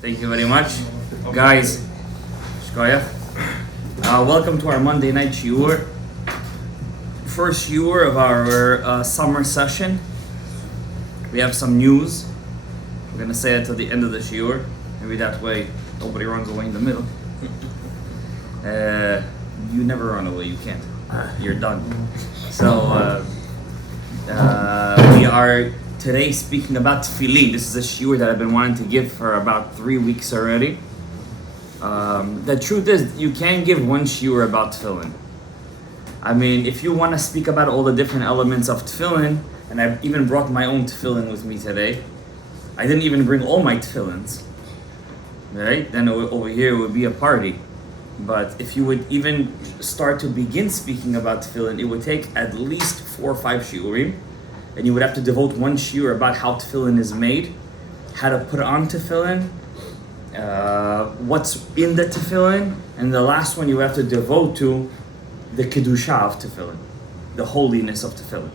Thank you very much. Guys, welcome to our Monday night shiur. First shiur of our summer session. We have some news. We're going to say it till the end of the shiur. Maybe that way nobody runs away in the middle. You never run away, you can't. You're done. So, we are today speaking about tefillin. This is a shiur that I've been wanting to give for about 3 weeks already. The truth is, you can't give one shiur about tefillin. I mean, if you want to speak about all the different elements of tefillin, and I've even brought my own tefillin with me today. I didn't even bring all my tefillins, right? Then over here it would be a party. But if you would even start to begin speaking about tefillin, it would take at least 4 or 5 shiurim. And you would have to devote one shiur about how tefillin is made, how to put on tefillin, what's in the tefillin, and the last one you have to devote to the kedusha of tefillin, the holiness of tefillin.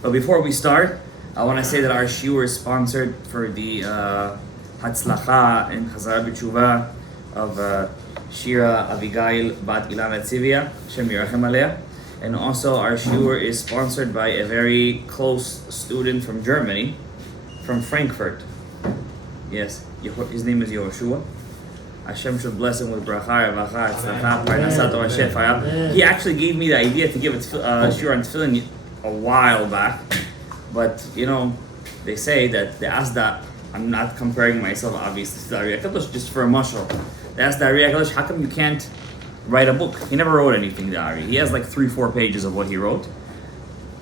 But before we start, I want to say that our shiur is sponsored for the Hatzlacha and Chazara B'Tshuva of Shira Avigail Bat Ilana Tzivia, Shem Yirachem Aleah. And also our shiur is sponsored by a very close student from Germany, from Frankfurt. Yes, his name is Yehoshua. Hashem should bless him with bracha, revacha, tzlacha, parnasat, Torah shefaya. He actually gave me the idea to give a shiur on tefillin a while back. But, you know, they say that the Asda, I'm not comparing myself obviously to the Ari HaKadosh, just for a mashal. They asked the Ari HaKadosh, how come you can't write a book? He never wrote anything, the Ari. He has like 3-4 pages of what he wrote.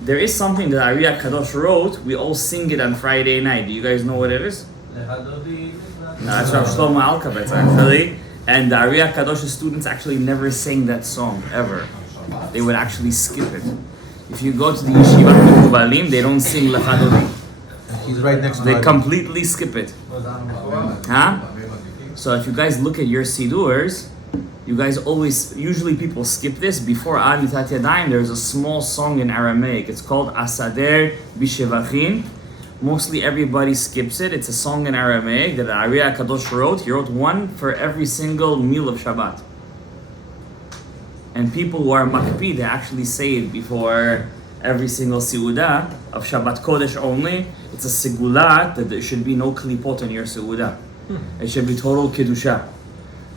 There is something that Ari HaKadosh wrote. We all sing it on Friday night. Do you guys know what it is? No, that's Rav Shalom Gadaev actually. And the Ari HaKadosh's students actually never sang that song, ever. They would actually skip it. If you go to the yeshiva Mekubalim, they don't sing Lechadodi. He's right next to They completely skip it. Huh? So if you guys look at your sidurs, you guys usually people skip this. Before Ad Nitat Yadayim, there's a small song in Aramaic. It's called Asader B'Shevachim. Mostly everybody skips it. It's a song in Aramaic that Ari HaKadosh wrote. He wrote one for every single meal of Shabbat. And people who are makpid, they actually say it before every single seudah of Shabbat Kodesh only. It's a segulat that there should be no klipot on your seudah. It should be total kedusha.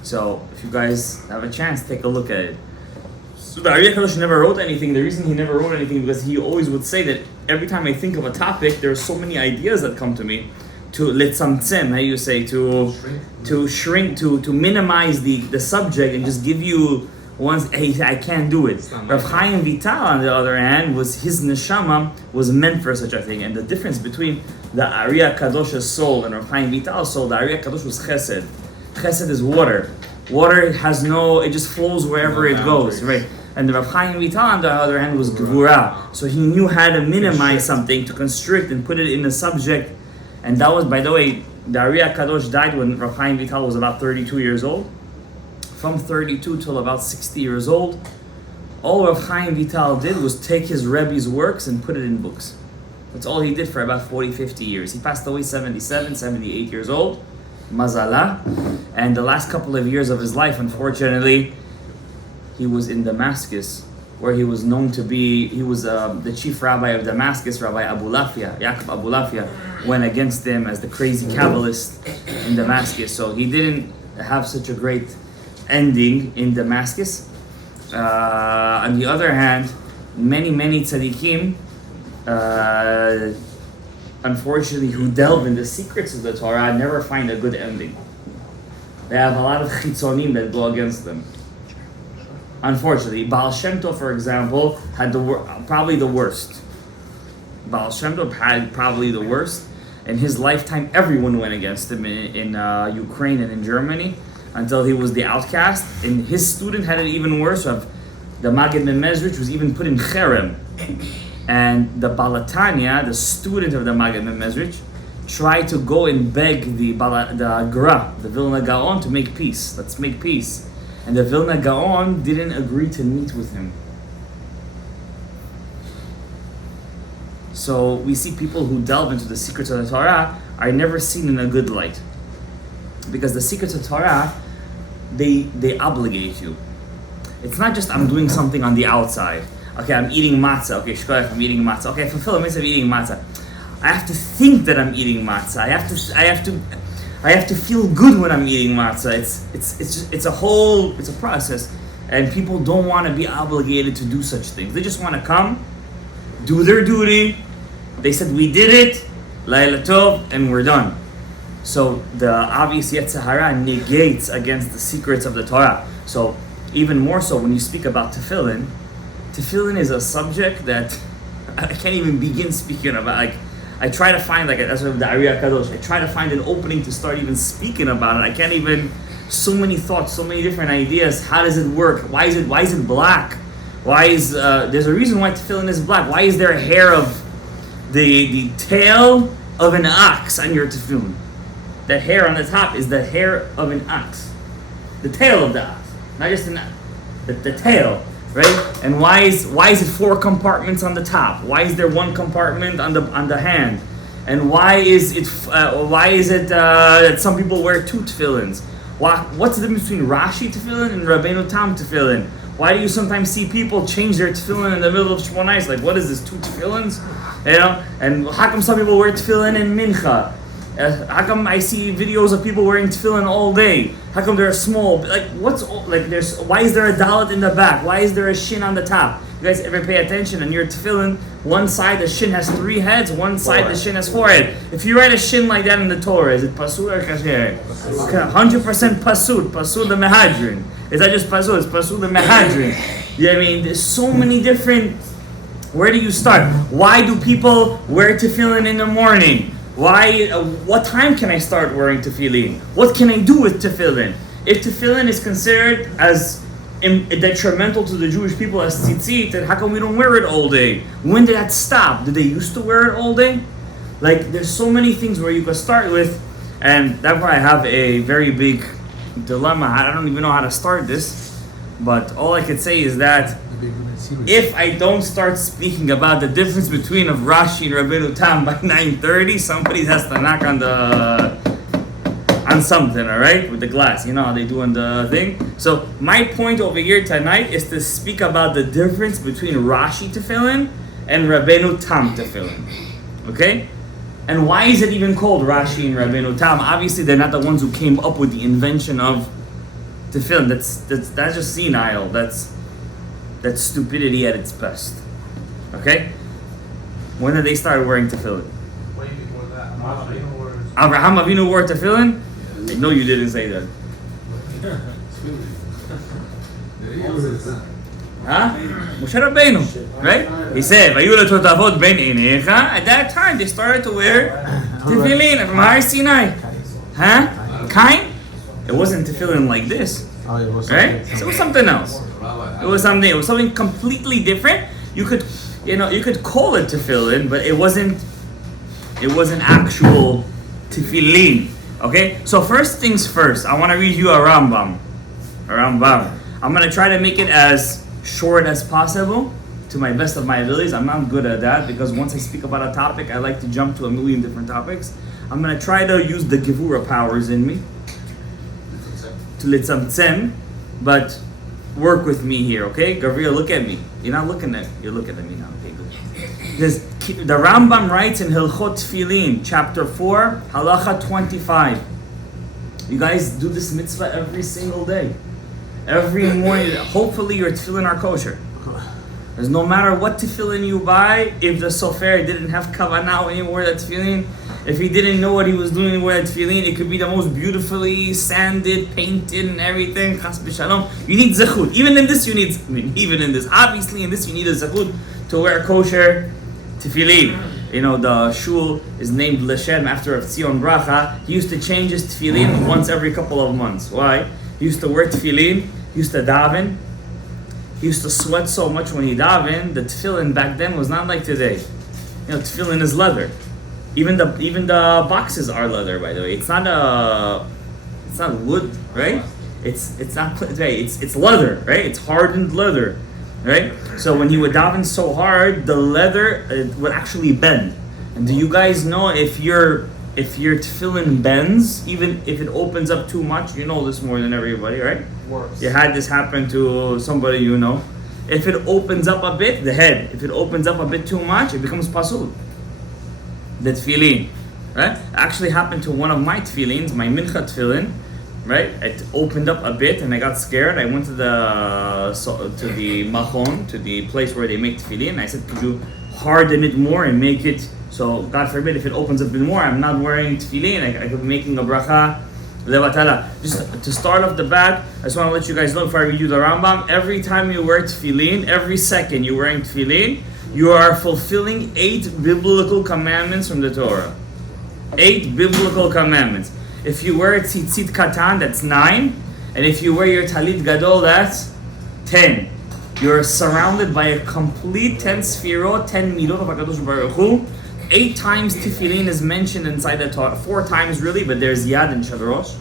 So if you guys have a chance, take a look at it. So the Ari HaKadosh never wrote anything. The reason he never wrote anything because he always would say that every time I think of a topic, there are so many ideas that come to me. To letzamtzem, how you say, to shrink, to minimize the subject and just give you ones. I can't do it. Rav Chaim Vital, on the other hand, his neshama was meant for such a thing. And the difference between the Ari HaKadosh's soul and Rav Chaim Vital's soul, the Ari HaKadosh was chesed. Chesed is water. Water it just flows wherever it goes, right? And the Rav Chaim Vital, on the other hand, was gvura. So he knew how to minimize something, to constrict and put it in a subject. And that was, by the way, the Ari HaKadosh died when Rav Chaim Vital was about 32 years old. From 32 till about 60 years old, all Rav Chaim Vital did was take his Rebbe's works and put it in books. That's all he did for about 40-50 years. He passed away 77, 78 years old, Mazala. And the last couple of years of his life, unfortunately, he was in Damascus, where he was known to be, he was the chief rabbi of Damascus, Rabbi Abulafia, Yaakov Abulafia, went against him as the crazy Kabbalist in Damascus. So he didn't have such a great ending in Damascus. On the other hand, many tzaddikim, unfortunately, who delve in the secrets of the Torah never find a good ending. They have a lot of chitzonim that go against them. Unfortunately, Baal Shem Tov, for example, had probably the worst. Baal Shem Tov had probably the worst. In his lifetime, everyone went against him in Ukraine and in Germany, until he was the outcast. And his student had it even worse. The Magid Memezrich was even put in cherem. And the Balatanya, the student of the Magid Memezrich, tried to go and beg the Gra, the Vilna Gaon, to make peace. Let's make peace. And the Vilna Gaon didn't agree to meet with him. So we see people who delve into the secrets of the Torah are never seen in a good light. Because the secrets of Torah, they obligate you. It's not just I'm doing something on the outside. Okay, I'm eating matzah. Okay, shkoyach, I'm eating matzah. Okay, I fulfill the mitzvah of eating matzah. I have to think that I'm eating matzah. I have to feel good when I'm eating matzah. It's a process, and people don't want to be obligated to do such things. They just want to come, do their duty. They said we did it, Laila Tov, and we're done. So the obvious Yetzer Hara negates against the secrets of the Torah. So even more so when you speak about tefillin, tefillin is a subject that I can't even begin speaking about. Like, I try to find, like, as of the Ariya Kadosh, I try to find an opening to start even speaking about it. I can't even, so many thoughts, so many different ideas. How does it work? Why is it black? Why is, there's a reason why tefillin is black. Why is there a hair of the tail of an ox on your tefillin? That hair on the top is the hair of an ox. The tail of the ox. Not just the tail, right? And why is it 4 compartments on the top? Why is there 1 compartment on the hand? And why is it that some people wear 2 tefillins? What's the difference between Rashi tefillin and Rabbeinu Tam tefillin? Why do you sometimes see people change their tefillin in the middle of Shmoneh Esrei? Like, what is this, 2 tefillins? You know? And how come some people wear tefillin in mincha? How come I see videos of people wearing tefillin all day? How come they're small? Like, why is there a dalet in the back? Why is there a shin on the top? You guys ever pay attention? On your tefillin, one side the shin has 3 heads, one side the shin has 4 heads. If you write a shin like that in the Torah, is it pasur or kasher? 100% pasur the mehadrin. Is that just pasur? It's pasur the mehadrin. You know what I mean? There's so many different. Where do you start? Why do people wear tefillin in the morning? Why? What time can I start wearing tefillin? What can I do with tefillin? If tefillin is considered as detrimental to the Jewish people as tzitzit, then how come we don't wear it all day? When did that stop? Did they used to wear it all day? Like, there's so many things where you can start with, and that's why I have a very big dilemma. I don't even know how to start this, but all I could say is that if I don't start speaking about the difference between of Rashi and Rabbeinu Tam by 9:30, somebody has to knock on something, all right, with the glass. You know how they do on the thing. So my point over here tonight is to speak about the difference between Rashi tefillin and Rabbeinu Tam tefillin. Okay, and why is it even called Rashi and Rabbeinu Tam? Obviously, they're not the ones who came up with the invention of tefillin. That's just senile. That's stupidity at its best. Okay? When did they start wearing tefillin? Way before that. Abraham Avinu wore tefillin? I know you didn't say that. Huh? Moshe Rabbeinu, right? He said, "Vayu letotavot ben einecha." At that time, they started to wear tefillin from Har Sinai. Huh? Kain? It wasn't tefillin like this, right? So it was something else. It was something completely different. You could call it tefillin, but it wasn't actual tefillin. Okay? So first things first, I want to read you a Rambam. I'm going to try to make it as short as possible to my best of my abilities. I'm not good at that because once I speak about a topic, I like to jump to a million different topics. I'm going to try to use the Gevura powers in me to litzamtzem, but work with me here, okay? Gabriel, look at me. You're not looking at me. You're looking at me now. Okay, good. The Rambam writes in Hilchot Tefillin, chapter 4, halacha 25. You guys do this mitzvah every single day. Every morning. Hopefully your tefillin are kosher. Because no matter what tefillin you buy, if the sofer didn't have kavanah when he wore that tefillin, if he didn't know what he was doing when he wore that tefillin, it could be the most beautifully sanded, painted, and everything. Chas b'shalom. You need zechut. Even in this, obviously in this, you need a zechut to wear kosher tefillin. You know, the shul is named L'Shem after Rav Tzion Bracha. He used to change his tefillin once every couple of months. Why? He used to wear tefillin, he used to daven. He used to sweat so much when he davened. The tefillin back then was not like today. You know, tefillin is leather. Even the boxes are leather, by the way. It's not wood, right? It's not right. It's leather, right? It's hardened leather, right? So when he would daven so hard, the leather would actually bend. And do you guys know if your if your tefillin bends, even if it opens up too much, you know this more than everybody, right? Works. You had this happen to somebody you know. If it opens up a bit, the head, if it opens up a bit too much, it becomes pasul. The tefillin, right? Actually happened to one of my tefillins, my mincha tefillin, right? It opened up a bit and I got scared. I went to the machon, to the place where they make tefillin. I said, could you harden it more and make it, so God forbid if it opens up a bit more, I'm not wearing tefillin, I could be making a bracha levatala. Just to start off the bat, I just want to let you guys know before I read you the Rambam, every time you wear tefillin, every second you're wearing tefillin, you are fulfilling 8 biblical commandments from the Torah. 8 biblical commandments. If you wear tzitzit katan, that's 9, and if you wear your talit gadol, that's 10. You're surrounded by a complete 10 sfirot, 10 midot of HaKadosh Baruch Hu. 8 times tefillin is mentioned inside the Torah. 4 times really, but there's yad and shadrosh.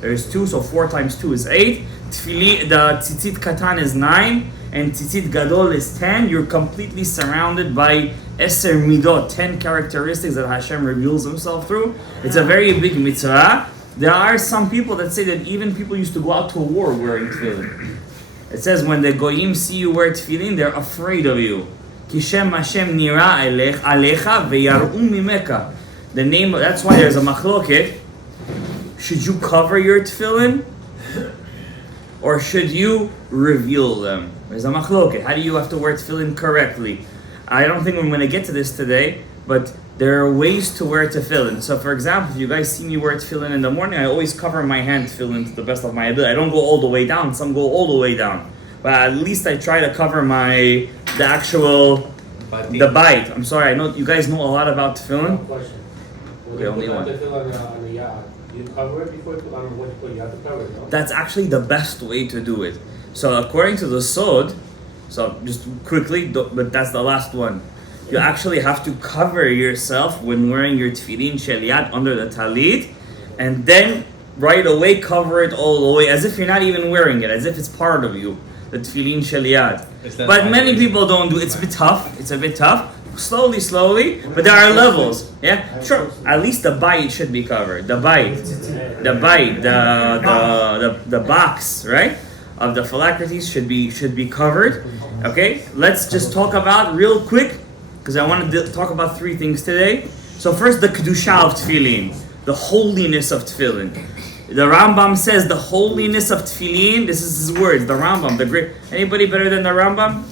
There's 2, so 4 times 2 is 8. Tefillin, the tzitzit katan is 9, and tzitzit gadol is 10. You're completely surrounded by eser midot, 10 characteristics that Hashem reveals Himself through. It's a very big mitzvah. There are some people that say that even people used to go out to war wearing tefillin. It says when the goyim see you wear tefillin, they're afraid of you. Kishem Hashem nira alecha veyaru mimeka. The name. That's why there's a machloket. Should you cover your tefillin, or should you reveal them? There's a machloket. How do you have to wear tefillin correctly? I don't think I'm going to get to this today, but there are ways to wear tefillin. So, for example, if you guys see me wear tefillin in the morning, I always cover my hand tefillin to the best of my ability. I don't go all the way down. Some go all the way down, but at least I try to cover the bite. I'm sorry. I know you guys know a lot about tefillin. One question. Okay, only one. Tefillin on the yad, you cover it before you put on what you put. You have to cover it, no? That's actually the best way to do it. So, according to the Sod, so just quickly, but that's the last one. You actually have to cover yourself when wearing your tefillin shel yad under the talit, and then right away cover it all the way as if you're not even wearing it, as if it's part of you. The tefillin shel yad. But many people don't do it. It's a bit tough. It's a bit tough. Slowly, but there are levels. Yeah, sure. At least the bite should be covered. The box, right, of the phylacteries should be covered. Okay, let's just talk about real quick, because I want to talk about 3 things today. So first, the kedusha of tefillin, the holiness of tefillin. The Rambam says the holiness of tefillin. This is his words. The Rambam, the great. Anybody better than the Rambam?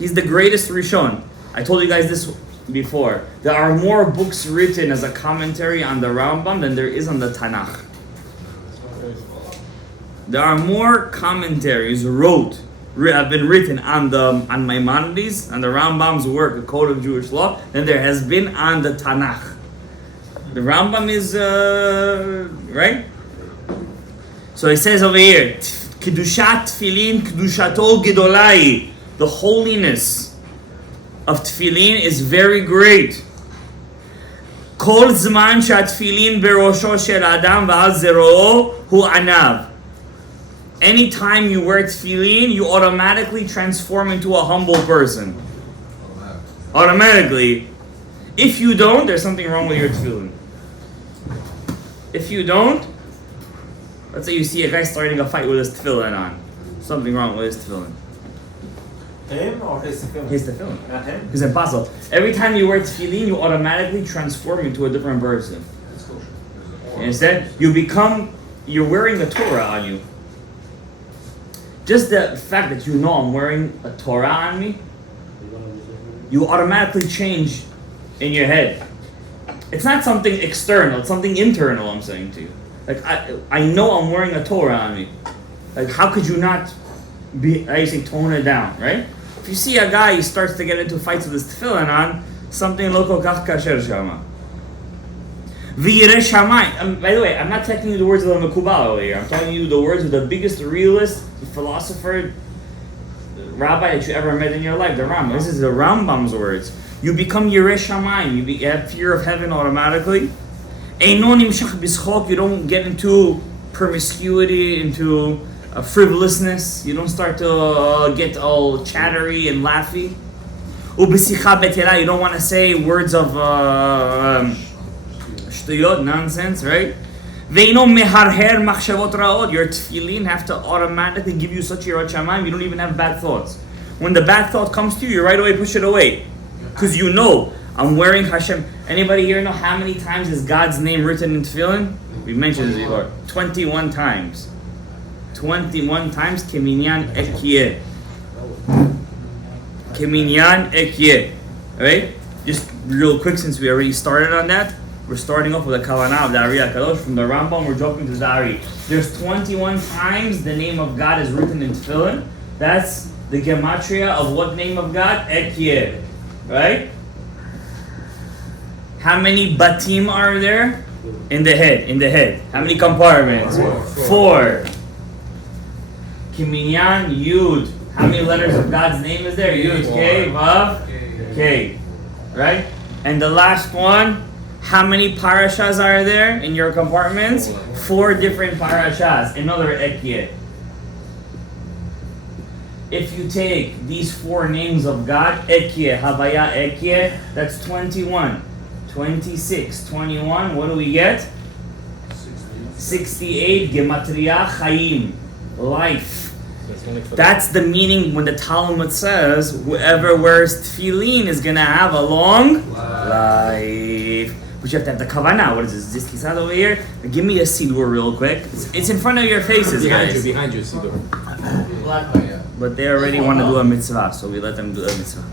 He's the greatest Rishon. I told you guys this before. There are more books written as a commentary on the Rambam than there is on the Tanakh. There are more commentaries have been written on Maimonides, on the Rambam's work, the Code of Jewish Law, than there has been on the Tanakh. The Rambam is right. So it says over here, kedushat tefillin, kedushato gedolai. The holiness of tefillin is very great. Kol zman shatefillin berosho shel adam v'al zero hu anav. Anytime you wear tefillin, you automatically transform into a humble person. Automatically. If you don't, there's something wrong with your tefillin. If you don't, let's say you see a guy starting a fight with his tefillin on. Something wrong with his tefillin. Him or his tefillin? His tefillin. Not him? It's impossible. Every time you wear tefillin, you automatically transform into a different person. You understand? You're wearing the Torah on you. Just the fact that you know I'm wearing a Torah on me, you automatically change in your head. It's not something external, it's something internal, I'm saying to you. Like, I know I'm wearing a Torah on me. Like, how could you not tone it down, right? If you see a guy, he starts to get into fights with his tefillin on, something local kach kasher shama. V'yireh shamayim. By the way, I'm not taking you the words of the Mekubal over here. I'm telling you the words of the biggest realist, philosopher, rabbi that you ever met in your life, the Rambam. This is the Rambam's words. You become Yireh Shamayim. You have fear of heaven automatically. Eino nimshach b'schok. You don't get into promiscuity, into frivolousness. You don't start to get all chattery and laughy. Ubesicha betela. You don't want to say words of shtuyot, nonsense, right? Ve'ino meharher machshavot ra'ot. Your tefillin have to automatically give you such yirat shamayim, you don't even have bad thoughts. When the bad thought comes to you, you right away push it away. Because you know, I'm wearing Hashem. Anybody here know how many times is God's name written in tefillin? We mentioned this before. 21 times. 21 times, Keminyan Ekyeh. Keminyan Ekyeh. Right? Just real quick, since we already started on that, we're starting off with a kavanah of the Ari HaKadosh. From the Rambam, we're jumping to Zari. There's 21 times the name of God is written in tefillin. That's the gematria of what name of God? Ekyeh. Right? How many batim are there? In the head. How many compartments? Four. Kiminyan, Yud. How many letters of God's name is there? Yud, K, Vav, K. Right? And the last one, how many parashas are there in your compartments? 4 different parashas. Another Ekyeh. If you take these 4 names of God, Ekyeh, Havaya, Ekyeh, that's 21. 26, 21, what do we get? 68, Gematria Chaim, life. That's the meaning when the Talmud says, whoever wears tefillin is going to have a long life. But you have to have the kavanah. What is this? This kisad over here? Give me a sidur real quick. It's in front of your faces, guys. Behind you, sidur. But they already want to do a mitzvah, so we let them do a mitzvah.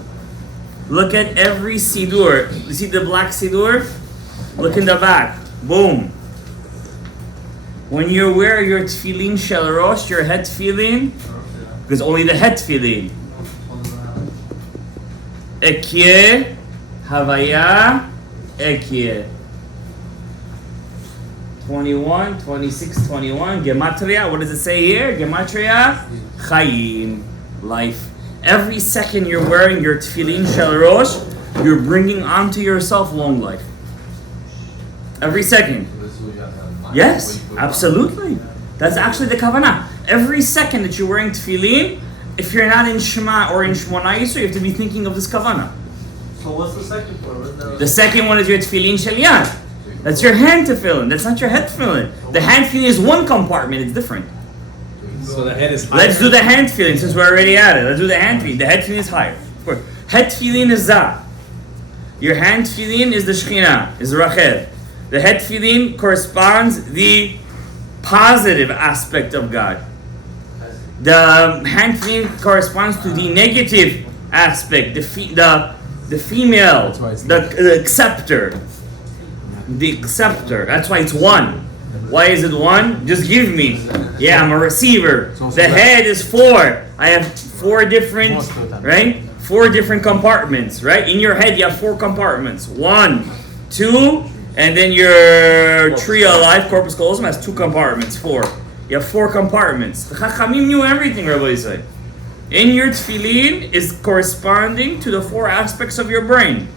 Look at every sidur. You see the black sidur? Look in the back. Boom. When you wear your tefillin shel rosh, your head tefillin, because only the head tefillin. Ekyeh, Havaya, Ekyeh. 21, 26, 21. Gematria, what does it say here? Gematria, Chaim, life. Every second you're wearing your tefillin shel rosh, you're bringing onto yourself long life. Every second. Yes, absolutely. That's actually the kavanah. Every second that you're wearing tefillin, if you're not in Shema or in Shmona Yisrael, you have to be thinking of this kavanah. So what's the second one? The second one is your tefillin shel yad. That's your hand tefillin. That's not your head tefillin. The hand tefillin is one compartment. It's different. So the head is higher. Let's do the hand tefillin since we're already at it. Let's do the hand tefillin. The head tefillin is higher. Of course. Head tefillin is Zah. Your hand tefillin is the Shekhinah, is Rachel. The head tefillin corresponds the positive aspect of God. The hand tefillin corresponds to the negative aspect, the female, the acceptor. The acceptor. That's why it's one. Why is it one? Just give me. Yeah, I'm a receiver. The head is 4. I have 4 different, right? 4 different compartments, right? In your head, you have 4 compartments. 1, 2, and then your tree of life, corpus callosum, has 2 compartments. 4. You have 4 compartments. The Chachamim knew everything, Rabbi said. In your tefillin is corresponding to the 4 aspects of your brain.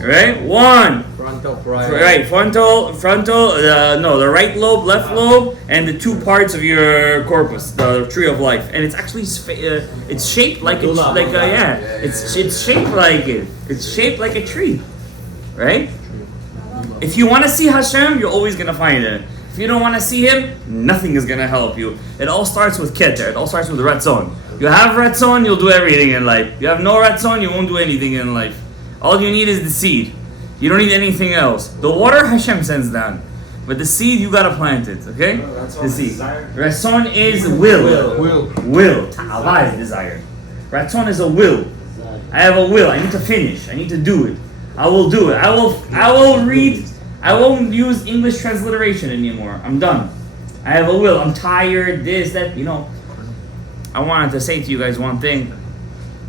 Right? 1. Frontal, right. Right, the right lobe, left lobe, and the 2 parts of your corpus, the tree of life. And it's actually it's shaped like it's shaped like it. It's shaped like a tree, right? If you want to see Hashem, you're always gonna find it. If you don't want to see Him, nothing is gonna help you. It all starts with keter. It all starts with ratzon. You have ratzon, you'll do everything in life. You have no ratzon, you won't do anything in life. All you need is the seed. You don't need anything else. The water Hashem sends down. But the seed, you gotta plant it, okay? The seed. Ratzon is will. Will. Ta'ala is desire. Ratzon is a will. I have a will. I need to finish. I need to do it. I will do it. I will read. I won't use English transliteration anymore. I'm done. I have a will. I'm tired, this, that, I wanted to say to you guys one thing.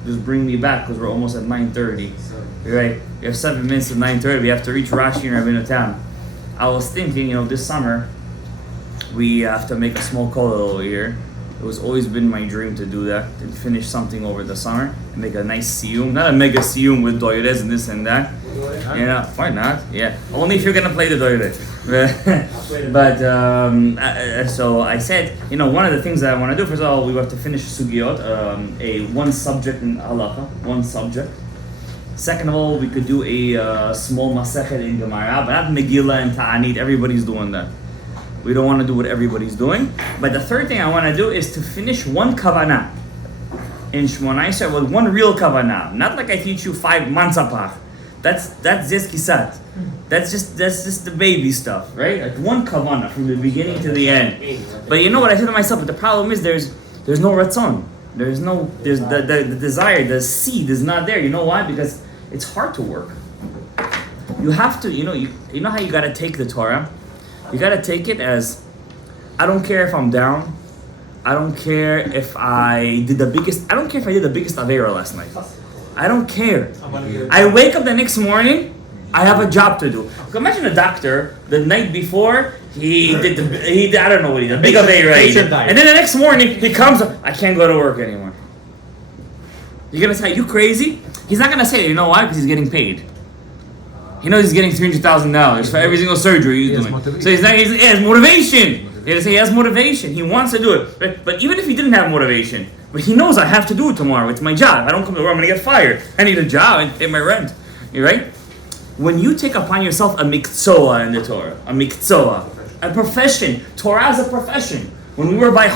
Just bring me back because we're almost at 9:30. Right? We have 7 minutes to 9:30. We have to reach Rashi and Rabbeinu Tam. I was thinking, this summer, we have to make a small kollel over here. It was always been my dream to do that, to finish something over the summer and make a nice siyum. Not a mega siyum with doyres and this and that. Why not? Yeah. Only if you're going to play the doyres. But so I said, one of the things that I want to do, first of all, we have to finish sugyot, one subject in halacha, one subject. Second of all, we could do a small masechet in Gemara, but not Megillah and Ta'anit. Everybody's doing that. We don't want to do what everybody's doing. But the third thing I want to do is to finish one kavanah in Shmoneh Esrei with one real kavanah. Not like I teach you 5 months apart. That's just kisat. That's just the baby stuff, right? Like one kavanah from the beginning to the end. But you know what I said to myself? But the problem is there's no ratzon. There's the desire, the seed is not there. You know why? Because it's hard to work. You have to, you know how you gotta take the Torah? You gotta take it as, I don't care if I'm down. I don't care if I did the biggest Aveira last night. I don't care. I wake up the next morning, I have a job to do. Imagine a doctor, the night before, he did I don't know what he did, a big Aveira. And then the next morning, he comes, I can't go to work anymore. You're gonna say, you crazy? He's not gonna say it, you know why? Because he's getting paid. He knows he's getting $300,000 for every single surgery he's doing. Motivation. So he has motivation. He has motivation. He wants to do it. But even if he didn't have motivation, but he knows I have to do it tomorrow. It's my job. If I don't come to work, I'm gonna get fired. I need a job and pay my rent. You right? When you take upon yourself a mikzoah in the Torah, a profession. Torah is a profession. When we were by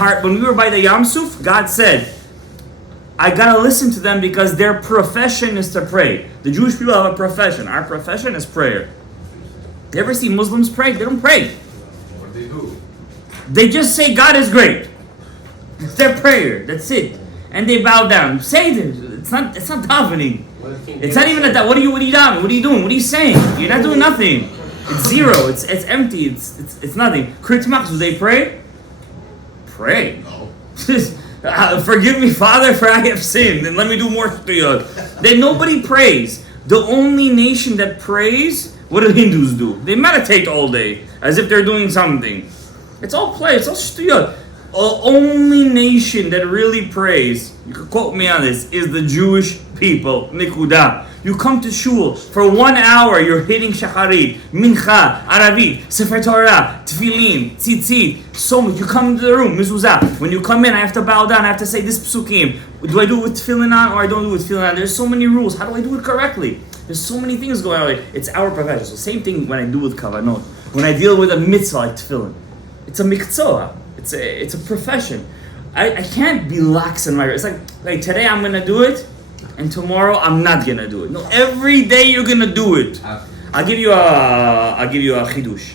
the Yam Suf, God said, I gotta listen to them because their profession is to pray. The Jewish people have a profession. Our profession is prayer. You ever see Muslims pray? They don't pray. What do they do? They just say God is great. It's their prayer. That's it. And they bow down. Say it. It's not davening. It's not even what are you davening? What are you doing? What are you saying? You're not doing nothing. It's zero. It's empty. It's nothing. Kritmach, do they pray? Pray. No. Forgive me, Father, for I have sinned, and let me do more shtuyot. Then nobody prays. The only nation that prays, what do Hindus do? They meditate all day, as if they're doing something. It's all play, it's all shtuyot. The only nation that really prays, you can quote me on this, is the Jewish people. Nikuda. You come to shul for 1 hour, you're hitting shacharit, mincha, aravit, sefer Torah, tefillin, tzitzit, so much. You come into the room, mezuzah. When you come in, I have to bow down, I have to say this psukim. Do I do it with tefillin on or I don't do it with tefillin on? There's so many rules. How do I do it correctly? There's so many things going on. It's our profession. So same thing when I do with kavanot. When I deal with a mitzvah like tefillin. It's a mikzoah. It's a profession. I can't be lax in my... It's like today I'm going to do it, and tomorrow I'm not gonna do it. No, every day you're gonna do it. I'll give you a chidush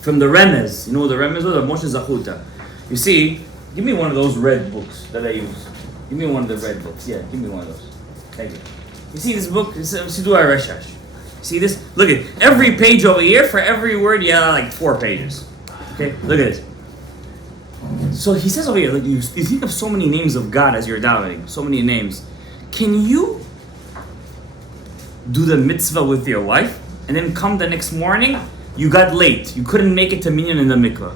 from the Remez. You know what the Remez was? The Moshe Zachuta. You see, give me one of those red books that I use. Give me one of the red books. Yeah, give me one of those. Thank you. You see this book? This is Siddur HaReshash. See this? Look at every page over here. For every word, you have like 4 pages. Okay, look at this. So he says over here, like you think of so many names of God as you're davening, so many names. Can you do the mitzvah with your wife, and then come the next morning, you got late, you couldn't make it to minyan in the mikvah.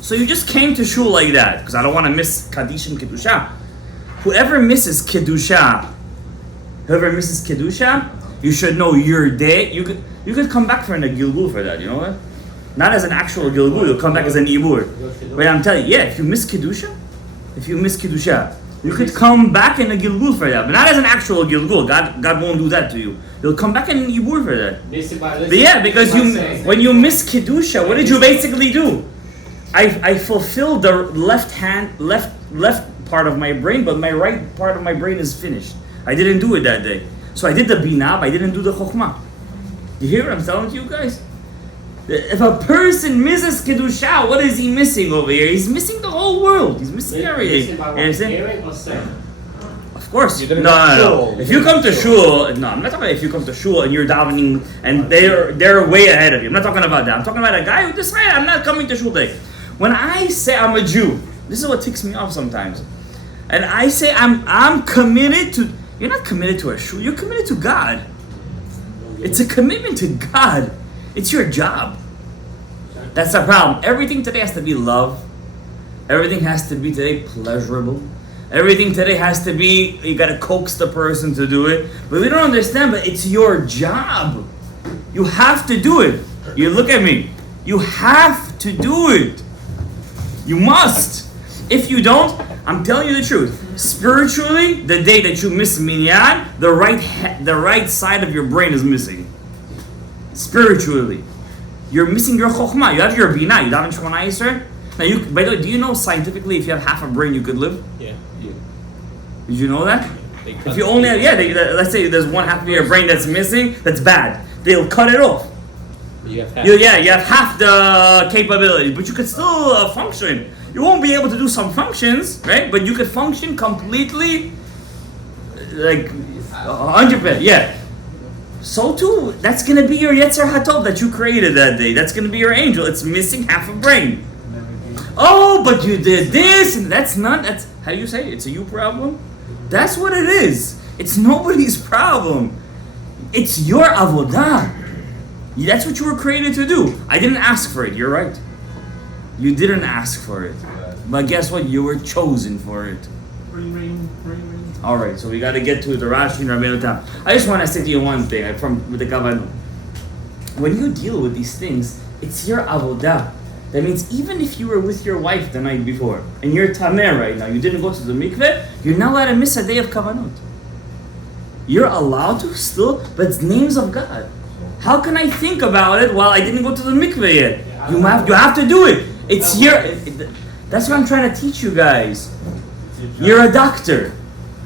So you just came to shul like that, because I don't want to miss Kaddish and Kedusha. Whoever misses Kedusha, you should know your day. You could come back for a Gilgul for that, you know what? Not as an actual Gilgul, you'll come back as an Ibur. But I'm telling you, yeah, if you miss Kedusha, you could come back in a Gilgul for that, but not as an actual Gilgul. God won't do that to you. You'll come back in an Ibur for that. But yeah, because when you miss Kedusha, what did you basically do? I fulfilled the left part of my brain, but my right part of my brain is finished. I didn't do it that day. So I did the Binah, but I didn't do the Chokhmah. You hear what I'm telling to you guys? If a person misses Kedusha, what is he missing over here? He's missing the whole world. He's missing everything. Of course. No. If you come to shul, no, I'm not talking about if you come to shul and you're davening and they're way ahead of you. I'm not talking about that. I'm talking about a guy who decided I'm not coming to shul today. When I say I'm a Jew, this is what ticks me off sometimes. And I say I'm committed to. You're not committed to a shul. You're committed to God. It's a commitment to God. It's your job. That's the problem. Everything today has to be love. Everything has to be today pleasurable. Everything today has to be, you gotta coax the person to do it. But we don't understand, but it's your job. You have to do it. You look at me. You have to do it. You must. If you don't, I'm telling you the truth. Spiritually, the day that you miss minyan, the right side of your brain is missing. Spiritually, you're missing your chokhmah. You have your bina. You daven Shemona Yisrael. Now, by the way, do you know scientifically if you have half a brain you could live? Yeah. Did you know that? If you only have, let's say there's one half of your brain that's missing, that's bad. They'll cut it off. You have half. You have half the capability, but you could still function. You won't be able to do some functions, right? But you could function completely, like 100%. Yeah. So too, that's gonna be your Yetzer Hatov that you created that day. That's gonna be your angel. It's missing half a brain. Oh, but you did this, and that's how do you say it? It's a you problem? That's what it is. It's nobody's problem. It's your avodah. That's what you were created to do. I didn't ask for it, you're right. You didn't ask for it. But guess what? You were chosen for it. Alright, so we got to get to the Rashi and Rabbeinu Tam. I just want to say to you one thing with the Kavanah. When you deal with these things, it's your avodah. That means even if you were with your wife the night before and you're tameh right now, you didn't go to the mikveh, you're not allowed to miss a day of kavanot. You're allowed to still, but it's names of God. How can I think about it while I didn't go to the mikveh yet? You have to do it. It's here. That's what I'm trying to teach you guys. You're a doctor.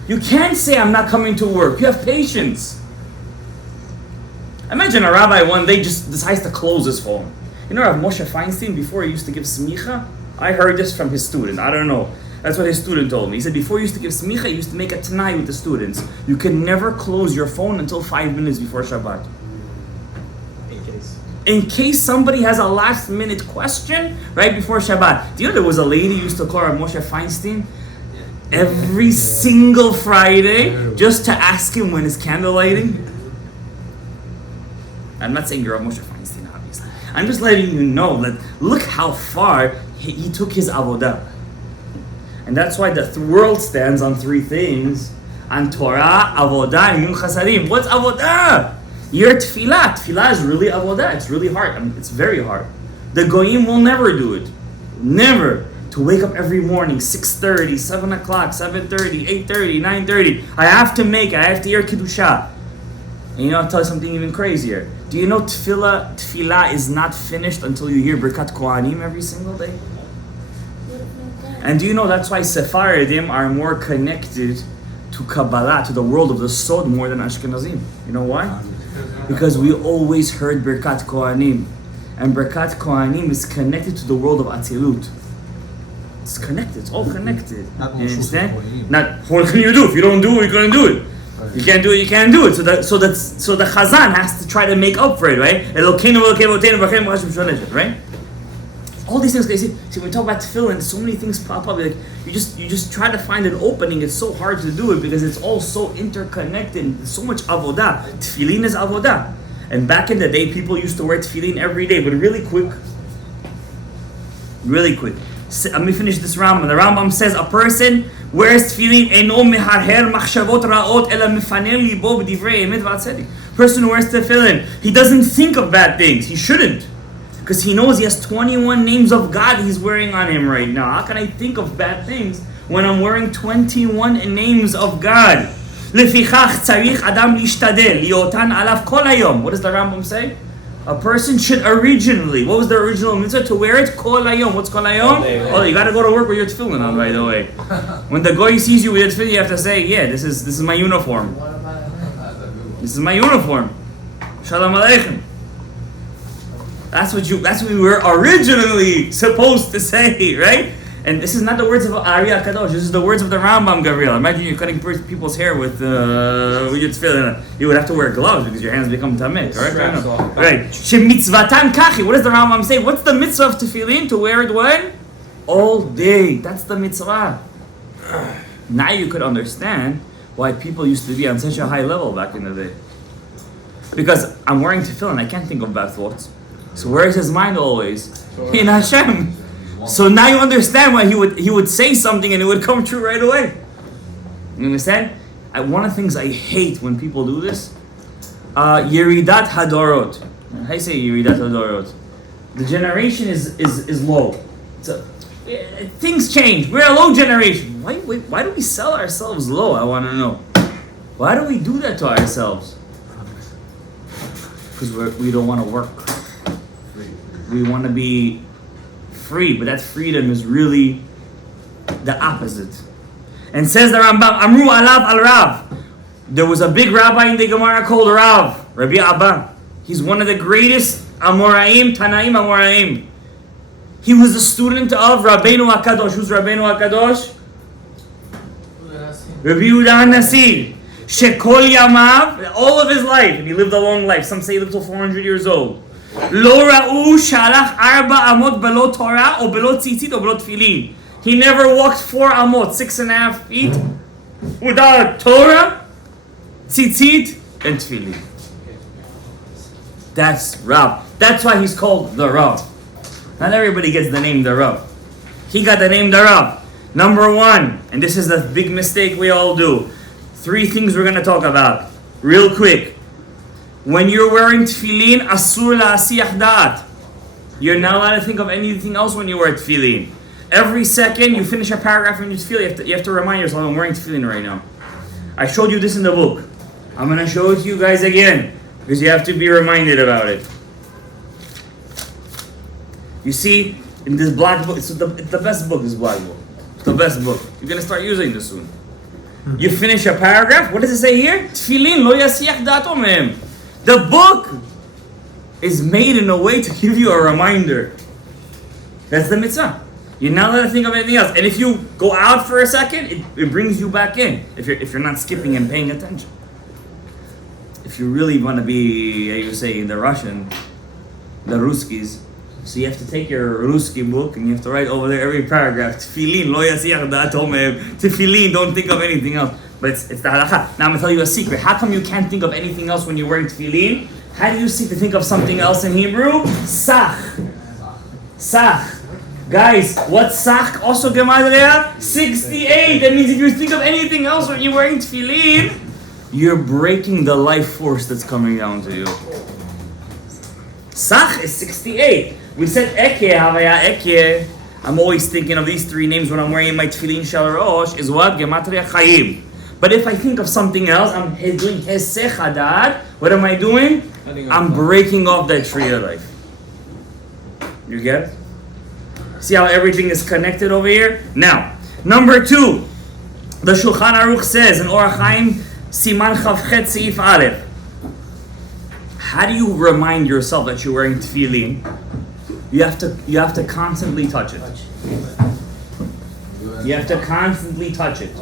You can't say I'm not coming to work. You have patience. Imagine a rabbi one day just decides to close his phone. You know Rav Moshe Feinstein, before he used to give smicha, I heard this from his student. I don't know. That's what his student told me. He said before he used to give smicha, he used to make a tanai with the students. You can never close your phone until 5 minutes before Shabbat. In case somebody has a last minute question right before Shabbat. Do you know there was a lady who used to call Rav Moshe Feinstein every single Friday just to ask him when his candle lighting? I'm not saying you're Rav Moshe Feinstein, obviously. I'm just letting you know that look how far he took his avodah. And that's why the world stands on three things. On Torah, avodah, and yun chasadim. What's avodah? Your tefillah. Tefillah is really avodah. It's really hard. It's very hard. The goyim will never do it. Never. To wake up every morning, 6:30, 7 o'clock, 7:30, 8:30, 9:30. I have to hear Kiddusha. And you know, I'll tell you something even crazier. Do you know tefillah is not finished until you hear Birkat Kohanim every single day? And do you know that's why Sephardim are more connected to Kabbalah, to the world of the Sod, more than Ashkenazim? You know why? Because we always heard Birkat Kohanim. And Birkat Kohanim is connected to the world of Atzilut. It's connected, it's all connected. You understand? Not, what can you do? If you don't do it, you couldn't do it. You can't do it, you can't do it. So the Chazan has to try to make up for it, right? Right? All these things, see when we talk about tefillin, so many things pop up. Like you just try to find an opening. It's so hard to do it because it's all so interconnected. There's so much avodah. Tefillin is avodah. And back in the day, people used to wear tefillin every day. But really quick. Let me finish this Rambam. The Rambam says a person wears tefillin eno meharher machshavot raot ela mefanel libo b'divrei emet v'atzedek. Person who wears tefillin, he doesn't think of bad things. He shouldn't. Because he knows he has 21 names of God he's wearing on him right now. How can I think of bad things when I'm wearing 21 names of God? לפיכך צריך אדם להשתדל ליאותן עליו כל היום. What does the Rambam say? A person should originally, what was the original mitzvah? To wear it kol hayom. What's kol hayom? Oh, you gotta go to work with your tefillin on, by the way. When the goy sees you with your tefillin, you have to say, yeah, this is my uniform. This is my uniform. Shalom aleichem. That's what we were originally supposed to say, right? And this is not the words of Ari HaKadosh. This is the words of the Rambam, Gabriel. Imagine you're cutting people's hair with your tefillin. You would have to wear gloves because your hands become tameh, right? Right. Shemitzvatan kachi. What does the Rambam say? What's the mitzvah of tefillin? To wear it when? All day. That's the mitzvah. Now you could understand why people used to be on such a high level back in the day. Because I'm wearing tefillin, I can't think of bad thoughts. So where is his mind always? In Hashem. So now you understand why he would say something and it would come true right away. You understand? One of the things I hate when people do this, Yeridat Hadorot. How do you say Yeridat Hadorot? The generation is low. things change. We're a low generation. Why do we sell ourselves low? I want to know. Why do we do that to ourselves? Because we don't want to work. We want to be free, but that freedom is really the opposite. And says the Rambam, Amru alav al Rav. There was a big rabbi in the Gemara called Rav, Rabbi Abba. He's one of the greatest Amoraim, Tanaim Amoraim. He was a student of Rabbeinu HaKadosh. Who's Rabbeinu HaKadosh? Rabbi Yehuda Nasi. Shekol Yamav, all of his life, and he lived a long life. Some say he lived till 400 years old. Lo ra'u shalach arba amot belo Torah or belo tzitzit or belo tefillin. He never walked 4 amot, 6.5 feet, without Torah, tzitzit, and tefillin. That's Rav. That's why he's called the Rav. Not everybody gets the name the Rav. He got the name the Rav. Number 1, and this is the big mistake we all do. 3 things we're going to talk about real quick. When you're wearing tefillin, asur la'asiyach da'at. You're not allowed to think of anything else when you wear tefillin. Every second you finish a paragraph in your tefillin, you have to remind yourself, I'm wearing tefillin right now. I showed you this in the book. I'm going to show it to you guys again because you have to be reminded about it. You see, in this black book, it's the best book, this black book. It's the best book. You're going to start using this soon. You finish a paragraph. What does it say here? Tefillin lo yasiyach da'ato mehem. The book is made in a way to give you a reminder. That's the mitzvah. You're not allowed to think of anything else. And if you go out for a second, it brings you back in. If you're not skipping and paying attention. If you really want to be, how you say in the Russian, the Ruskis. So you have to take your Ruski book and you have to write over there every paragraph. Tefillin, lo yasiyach da'ato mehem. Tefillin, don't think of anything else. But it's the halakha. Now I'm going to tell you a secret. How come you can't think of anything else when you're wearing tefillin? How do you seek to think of something else in Hebrew? Sach. Sach. Guys, what's Sach? Also Gematria? 68. That means if you think of anything else when you're wearing tefillin, you're breaking the life force that's coming down to you. Sach is 68. We said Eke, Havaya Eke. I'm always thinking of these 3 names when I'm wearing my tefillin shel rosh. Is what? Gematria Chayim. But if I think of something else, I'm doing Hesech Hadad. What am I doing? I'm breaking off that tree of life. You get it? See how everything is connected over here? Now, number 2. The Shulchan Aruch says in Orach Chaim, Siman Chavchet Seif Aleph. How do you remind yourself that you're wearing tefillin? You have to constantly touch it. You have to constantly touch it.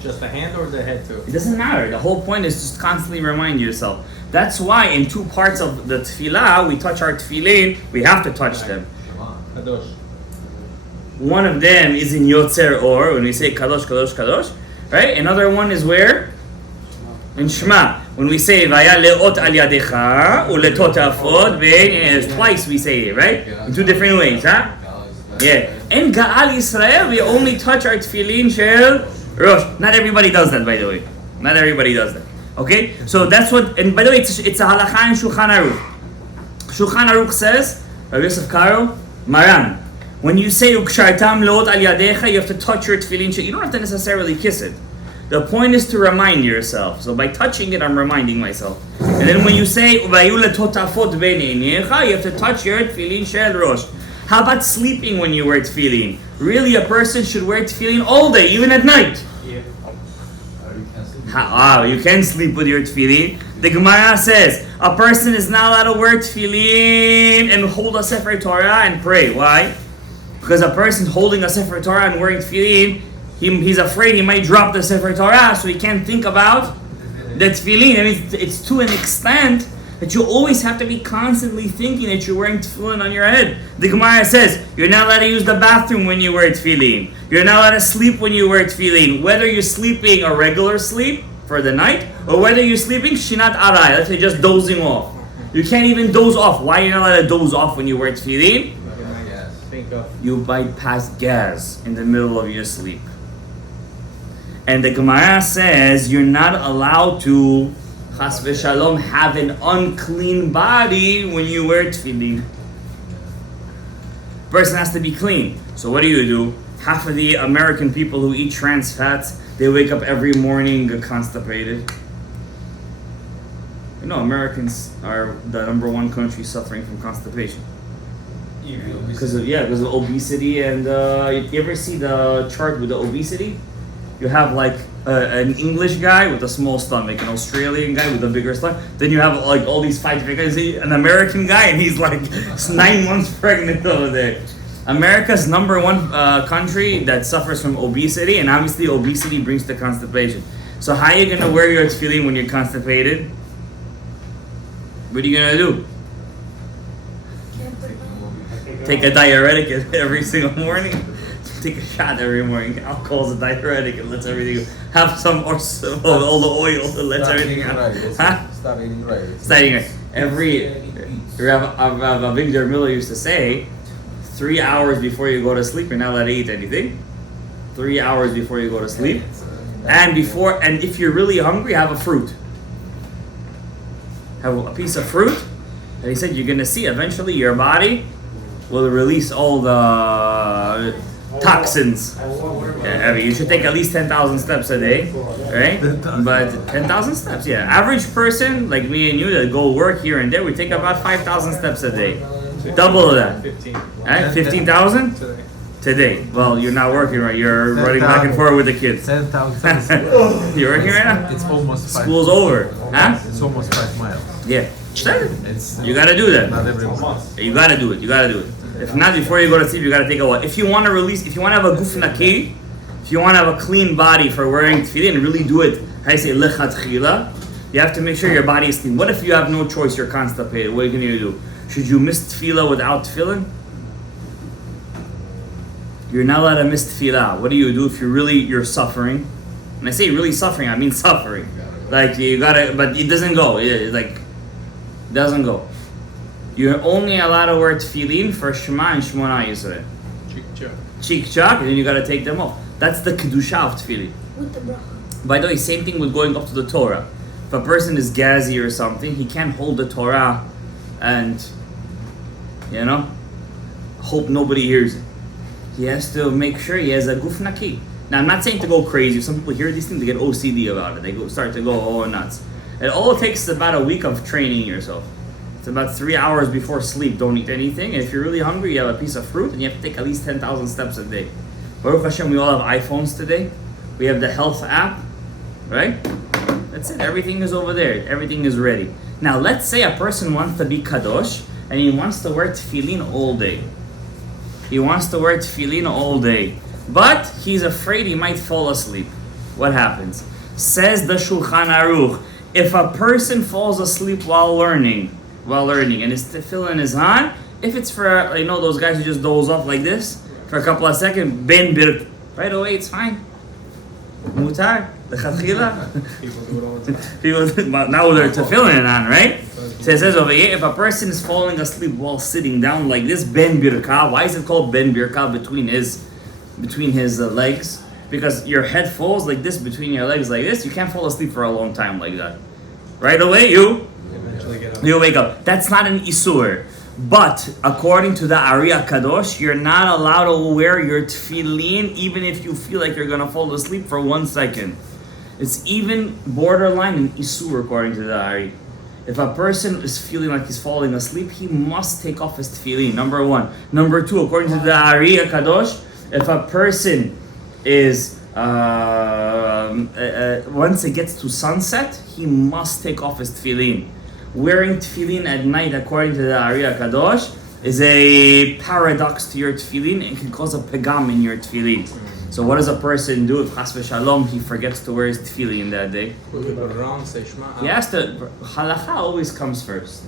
Just the hand or the head too? It doesn't matter. The whole point is just constantly remind yourself. That's why in 2 parts of the tefillah, we touch our tefillin, we have to touch them. Kadosh. One of them is in Yotzer Or, when we say Kadosh, Kadosh, Kadosh. Right? Another one is where? In Shema. When we say Vaya leot al yadecha uletot afod bein, twice we say it, right? In 2 different ways, huh? Yeah. In Ga'al Yisrael, we only touch our tefillin shel rosh. Not everybody does that, by the way. Not everybody does that. Okay? So that's what, and by the way, it's a halakha in Shulchan Aruch. Shulchan Aruch says, Rabbi Yosef Karo, Maran, when you say ukshartam leot al yadecha, you have to touch your tefillin shel. You don't have to necessarily kiss it. The point is to remind yourself. So by touching it, I'm reminding myself. And then when you say you have to touch your tefillin shel rosh. How about sleeping when you wear tefillin? Really, a person should wear tefillin all day, even at night. Yeah. You can sleep with your tefillin. The Gemara says a person is not allowed to wear tefillin and hold a Sefer Torah and pray. Why? Because a person holding a Sefer Torah and wearing tefillin, he's afraid he might drop the Sefer Torah, so he can't think about the tefillin. I mean, it's to an extent that you always have to be constantly thinking that you're wearing tefillin on your head. The Gemara says, you're not allowed to use the bathroom when you wear tefillin. You're not allowed to sleep when you wear tefillin. Whether you're sleeping a regular sleep for the night, or whether you're sleeping shinat aray, let's say just dozing off. You can't even doze off. Why are you not allowed to doze off when you wear tefillin? You bypass gas in the middle of your sleep. And the Gemara says you're not allowed to, chas v'shalom, have an unclean body when you wear tefillin. Person has to be clean. So what do? Half of the American people who eat trans fats, they wake up every morning constipated. You know, Americans are the number one country suffering from constipation. Because of obesity. And you ever see the chart with the obesity? You have like an English guy with a small stomach, an Australian guy with a bigger stomach. Then you have like all these 5 different guys. An American guy, and he's like 9 months pregnant over there. America's number one country that suffers from obesity, and obviously obesity brings to constipation. So how are you gonna wear your tefillin when you're constipated? What are you gonna do? Take a diuretic every single morning. Take a shot every morning. Alcohol's a diuretic. It lets everything have some or all the oil that lets everything out. Stop eating rice. Stop eating rice. Every Rav Victor Miller used to say, 3 hours before you go to sleep, you're not allowed to eat anything. 3 hours before you go to sleep, and if you're really hungry, have a fruit. Have a piece of fruit. And he said you're gonna see eventually your body will release all the toxins. Yeah, I mean, you should take at least 10,000 steps a day, right? But 10,000 steps, yeah. Average person like me and you that go work here and there, we take about 5,000 steps a day. Double that. 15. Right? 15,000 Today. today. Well, you're not working, right? You're running back and forth with the kids. 10,000. You're working right now? It's almost 5. School's over, huh? It's almost 5 miles. Yeah. It's You gotta do that. not everyone. You gotta do it. You gotta do it. If not, before you go to sleep, you gotta take a walk. If you want to release, if you want to have a guf naki, if you want to have a clean body for wearing tefillin and really do it, how you say lechatchila, you have to make sure your body is clean. What if you have no choice? You're constipated. What are you gonna do? Should you miss tefillah without tefillin? You're not allowed to miss tefillah. What do you do if you're suffering? When I say really suffering, I mean suffering. Like you gotta, but it doesn't go. It doesn't go. You're only allowed to wear tefillin for Shema and Shmona Yisrael. Chik-chak, and then you gotta take them off. That's the kedusha of tefillin. With the bracha. By the way, same thing with going up to the Torah. If a person is gazi or something, he can't hold the Torah and, hope nobody hears it. He has to make sure he has a guf naki. Now, I'm not saying to go crazy. Some people hear these things, they get OCD about it. They start to go nuts. All it takes is about a week of training yourself. It's about 3 hours before sleep. Don't eat anything. And if you're really hungry, you have a piece of fruit, and you have to take at least 10,000 steps a day. Baruch Hashem, we all have iPhones today. We have the health app, right? That's it. Everything is over there. Everything is ready. Now, let's say a person wants to be kadosh, and he wants to wear tefillin all day. He wants to wear tefillin all day. But he's afraid he might fall asleep. What happens? Says the Shulchan Aruch, if a person falls asleep while learning, and his tefillin is on, if it's for, those guys who just doze off like this for a couple of seconds, ben birk, right away, it's fine. Mutar, lechatchila. People do it all the time. People, now with their tefillin on, right? So it says over here, if a person is falling asleep while sitting down like this, ben birka. Why is it called ben birka between his legs? Because your head falls like this between your legs like this. You can't fall asleep for a long time like that. Right away, you wake up. That's not an isur. But according to the Ari Kadosh, you're not allowed to wear your tefillin even if you feel like you're gonna fall asleep for 1 second. It's even borderline an isur according to the Ari. If a person is feeling like he's falling asleep, he must take off his tefillin. Number 1. Number 2, according to the Ari Kadosh, if a person is once it gets to sunset, he must take off his tefillin. Wearing tefillin at night, according to the Ari Kadosh, is a paradox to your tefillin. It can cause a pegam in your tefillin. So what does a person do if chas v'shalom he forgets to wear his tefillin that day? He has to. Halacha always comes first,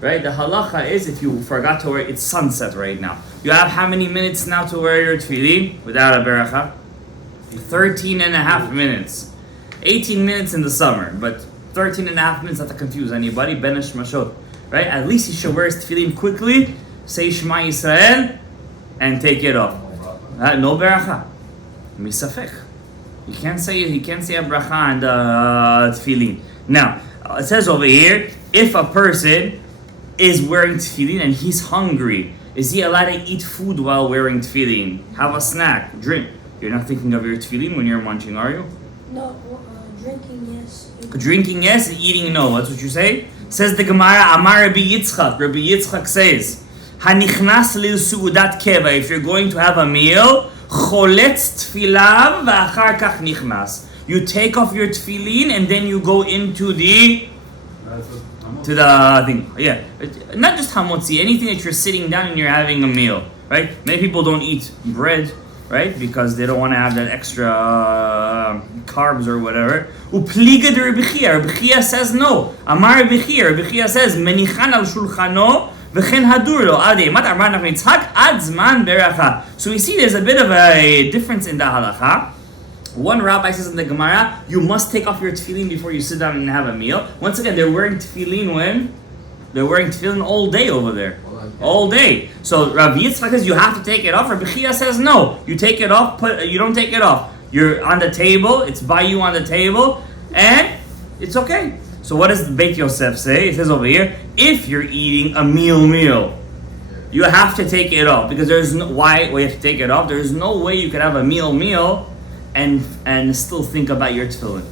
right? The halacha is if you forgot to wear, it's sunset right now. You have how many minutes now to wear your tefillin without a beracha? 13 and a half minutes. 18 minutes in the summer, but 13 and a half minutes, not to confuse anybody. Benesh Mashot, right? At least he should wear his tefillin quickly, say Shema Yisrael, and take it off. No beracha. Misafek. He can't say a bracha and tefillin. Now, it says over here, if a person is wearing tefillin and he's hungry Is he allowed to eat food while wearing tefillin? Have a snack, drink. You're not thinking of your tefillin when you're munching, are you? No, drinking yes. Drinking yes, eating no. That's what you say? Says the Gemara, Amar Rabbi Yitzchak. Rabbi Yitzchak says, Hanichnas lil su'udat keva. If you're going to have a meal, choletz tfilav v'achar kach nichnas. You take off your tefillin and then you go into the thing. Yeah, not just hamotzi. Anything that you're sitting down and you're having a meal, right? Many people don't eat bread, right? Because they don't want to have that extra carbs or whatever. Upliga de Rabbi Chia. Rabbi Chia says no. Amar Rabbi Chia. Rabbi Chia says menichan al shulchano v'chen hadur lo adei mat arba nach nitzhak ad zman beracha. So we see there's a bit of a difference in the halacha. One rabbi says in the Gemara, you must take off your tefillin before you sit down and have a meal. Once again, they're wearing tefillin when? They're wearing tefillin all day over there. All day. So Rabbi Yitzchak says you have to take it off. Rabbi Chia says no. You take it off, you don't take it off. You're on the table, it's by you on the table, and it's okay. So what does Beit Yosef say? It says over here, if you're eating a meal, you have to take it off. Because there's no, why you have to take it off? There's no way you could have a meal and still think about your tefillin.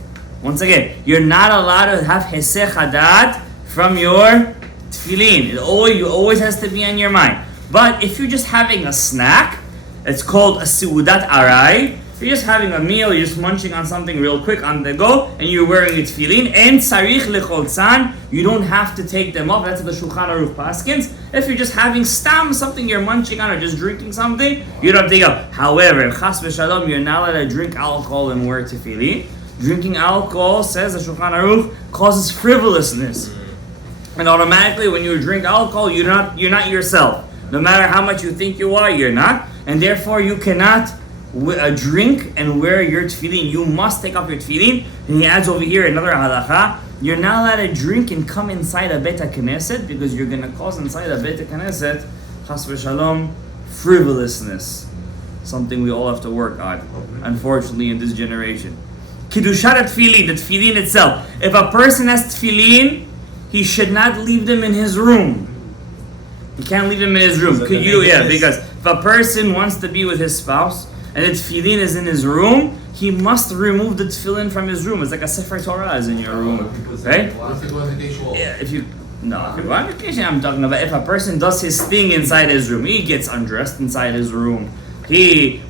Once again, you're not allowed to have hesech hadat from your tefillin. It always has to be on your mind. But if you're just having a snack, it's called a seudat arai. If you're just having a meal, you're just munching on something real quick on the go, and you're wearing your tefillin, and sarich lecholzan, you don't have to take them off. That's what the Shulchan Aruch paskins. If you're just having stam, something you're munching on, or just drinking something, you don't have to take off. However, chas v'shalom, you're not allowed to drink alcohol and wear tefillin. Drinking alcohol, says the Shulchan Aruch, causes frivolousness. And automatically, when you drink alcohol, you're not yourself. No matter how much you think you are, you're not. And therefore, you cannot drink and wear your tefillin. You must take off your tefillin. And he adds over here another halacha. You're not allowed to drink and come inside a Beit HaKnesset because you're going to cause inside a Beit HaKnesset, chas v'shalom, frivolousness. Something we all have to work on, unfortunately, in this generation. Kiddushat tefillin, the tefillin itself. If a person has tefillin, he should not leave them in his room. He can't leave them in his room. Because if a person wants to be with his spouse and the tefillin is in his room, he must remove the tefillin from his room. It's like a Sefer Torah is in your room, right? Yeah, if you go on vacation, I'm talking about if a person does his thing inside his room, he gets undressed inside his room.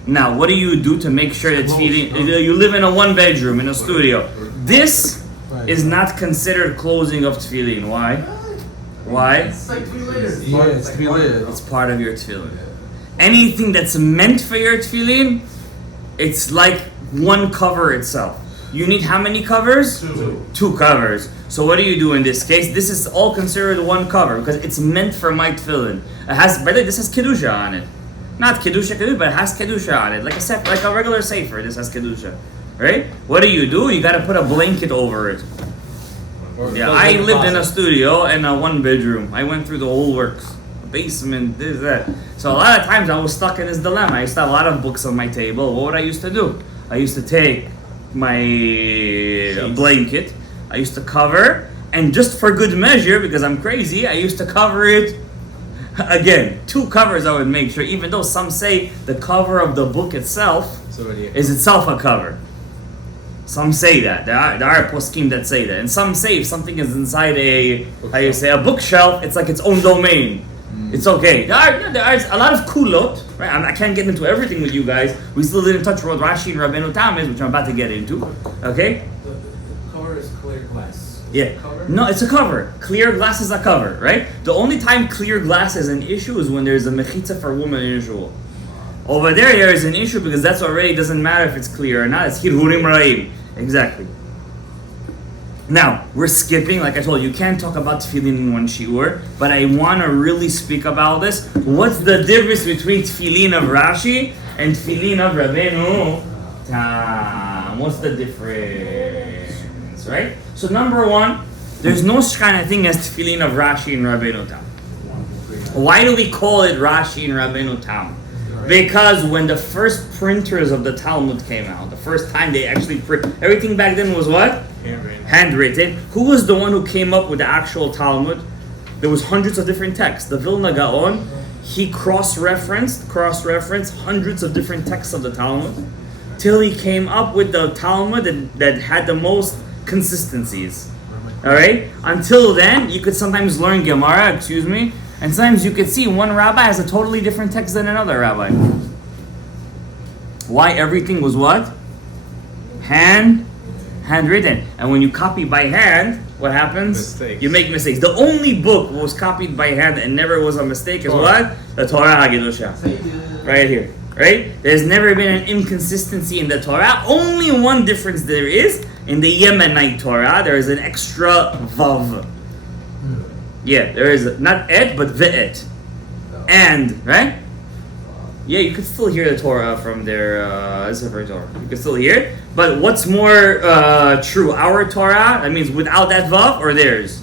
Now, what do you do to make sure that tefillin? You live in a one-bedroom in a studio. This is not considered closing of tefillin. Why? It's like 3 layers. It's part of your tefillin. Anything that's meant for your tefillin, it's like one cover itself. You need how many covers? 2 covers. So what do you do in this case? This is all considered one cover because it's meant for my tefillin. By the way, this has kedusha on it. Not kedusha, but it has kedusha on it. Like a regular sefer, this has kedusha. Right? What do? You got to put a blanket over it. Yeah, I lived in a studio and a 1-bedroom. I went through the whole works. Basement, this, that. So a lot of times I was stuck in this dilemma. I used to have a lot of books on my table. What would I used to do? I used to take my blanket, I used to cover, and just for good measure, because I'm crazy, I used to cover it again. 2 covers I would make sure, even though some say the cover of the book itself is itself a cover. Some say that. There are poskim that say that. And some say if something is inside a bookshelf, it's like its own domain. It's okay. There are a lot of kulot, right? I can't get into everything with you guys. We still didn't touch what Rashi and Rabbeinu Tam is, which I'm about to get into. Okay? The cover is clear glass. Yeah. No, it's a cover. Clear glass is a cover, right? The only time clear glass is an issue is when there's a mechitza for a woman in Israel. Over there is an issue because that's already doesn't matter if it's clear or not. It's hirhurim ra'im. Exactly. Now, we're skipping, like I told you can't talk about tefillin in one shiur, but I want to really speak about this. What's the difference between tefillin of Rashi and tefillin of Rabbeinu Tam? What's the difference, right? So number one, there's no such kind of thing as tefillin of Rashi and Rabbeinu Tam. Why do we call it Rashi and Rabbeinu Tam? Because when the first printers of the Talmud came out, the first time they actually print, everything back then was what? Handwritten. Who was the one who came up with the actual Talmud? There was hundreds of different texts. The Vilna Gaon, he cross-referenced hundreds of different texts of the Talmud till he came up with the Talmud that had the most consistencies. All right. Until then, you could sometimes learn Gemara, and sometimes you could see one rabbi has a totally different text than another rabbi. Why? Everything was what? Handwritten. And when you copy by hand, what happens? Mistakes. You make mistakes. The only book that was copied by hand and never was a mistake is what? The Torah HaGedusha. Right here. Right? There's never been an inconsistency in the Torah. Only one difference there is in the Yemenite Torah. There is an extra vav. Yeah, there is not et but ve'et. And, right? Yeah, you could still hear the Torah from their Sefer Torah. You could still hear it. But what's more true? Our Torah, that means without that vav, or theirs?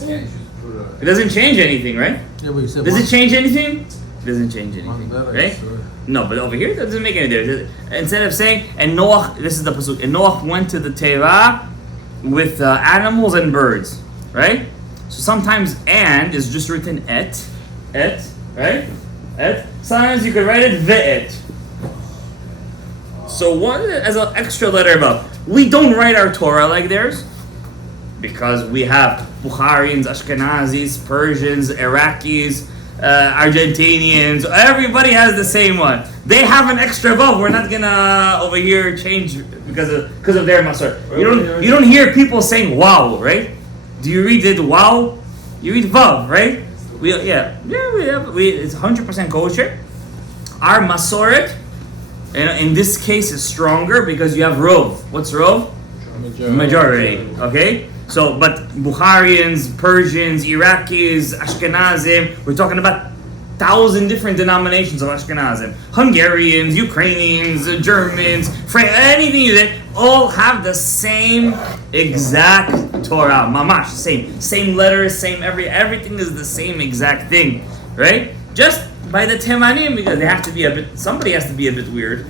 It doesn't change anything, right? Yeah, but you said Does one- it change anything? It doesn't change anything, one better, right? sure. No, but over here, it doesn't make any difference. Instead of saying, and Noach, this is the pasuk, and Noach went to the Teva with animals and birds, right? So sometimes and is just written et, right? Et. Sometimes you could write it ve'et. So one as an extra letter above. We don't write our Torah like theirs because we have Bukharians, Ashkenazis, Persians, Iraqis, Argentinians. Everybody has the same one. They have an extra vav. We're not gonna over here change because of their masor. You don't hear people saying wow, right? Do you read it wow? You read vav, right? It's 100% kosher. Our masoret, in this case, is stronger because you have rov. What's rov? Majority. Okay. So, but Bukharians, Persians, Iraqis, Ashkenazim, we're talking about 1,000 different denominations of Ashkenazim. Hungarians, Ukrainians, Germans, French, anything you say, all have the same exact Torah. Mamash, same letters, everything is the same exact thing, right? Just by the Temanim, because they have to be somebody has to be a bit weird.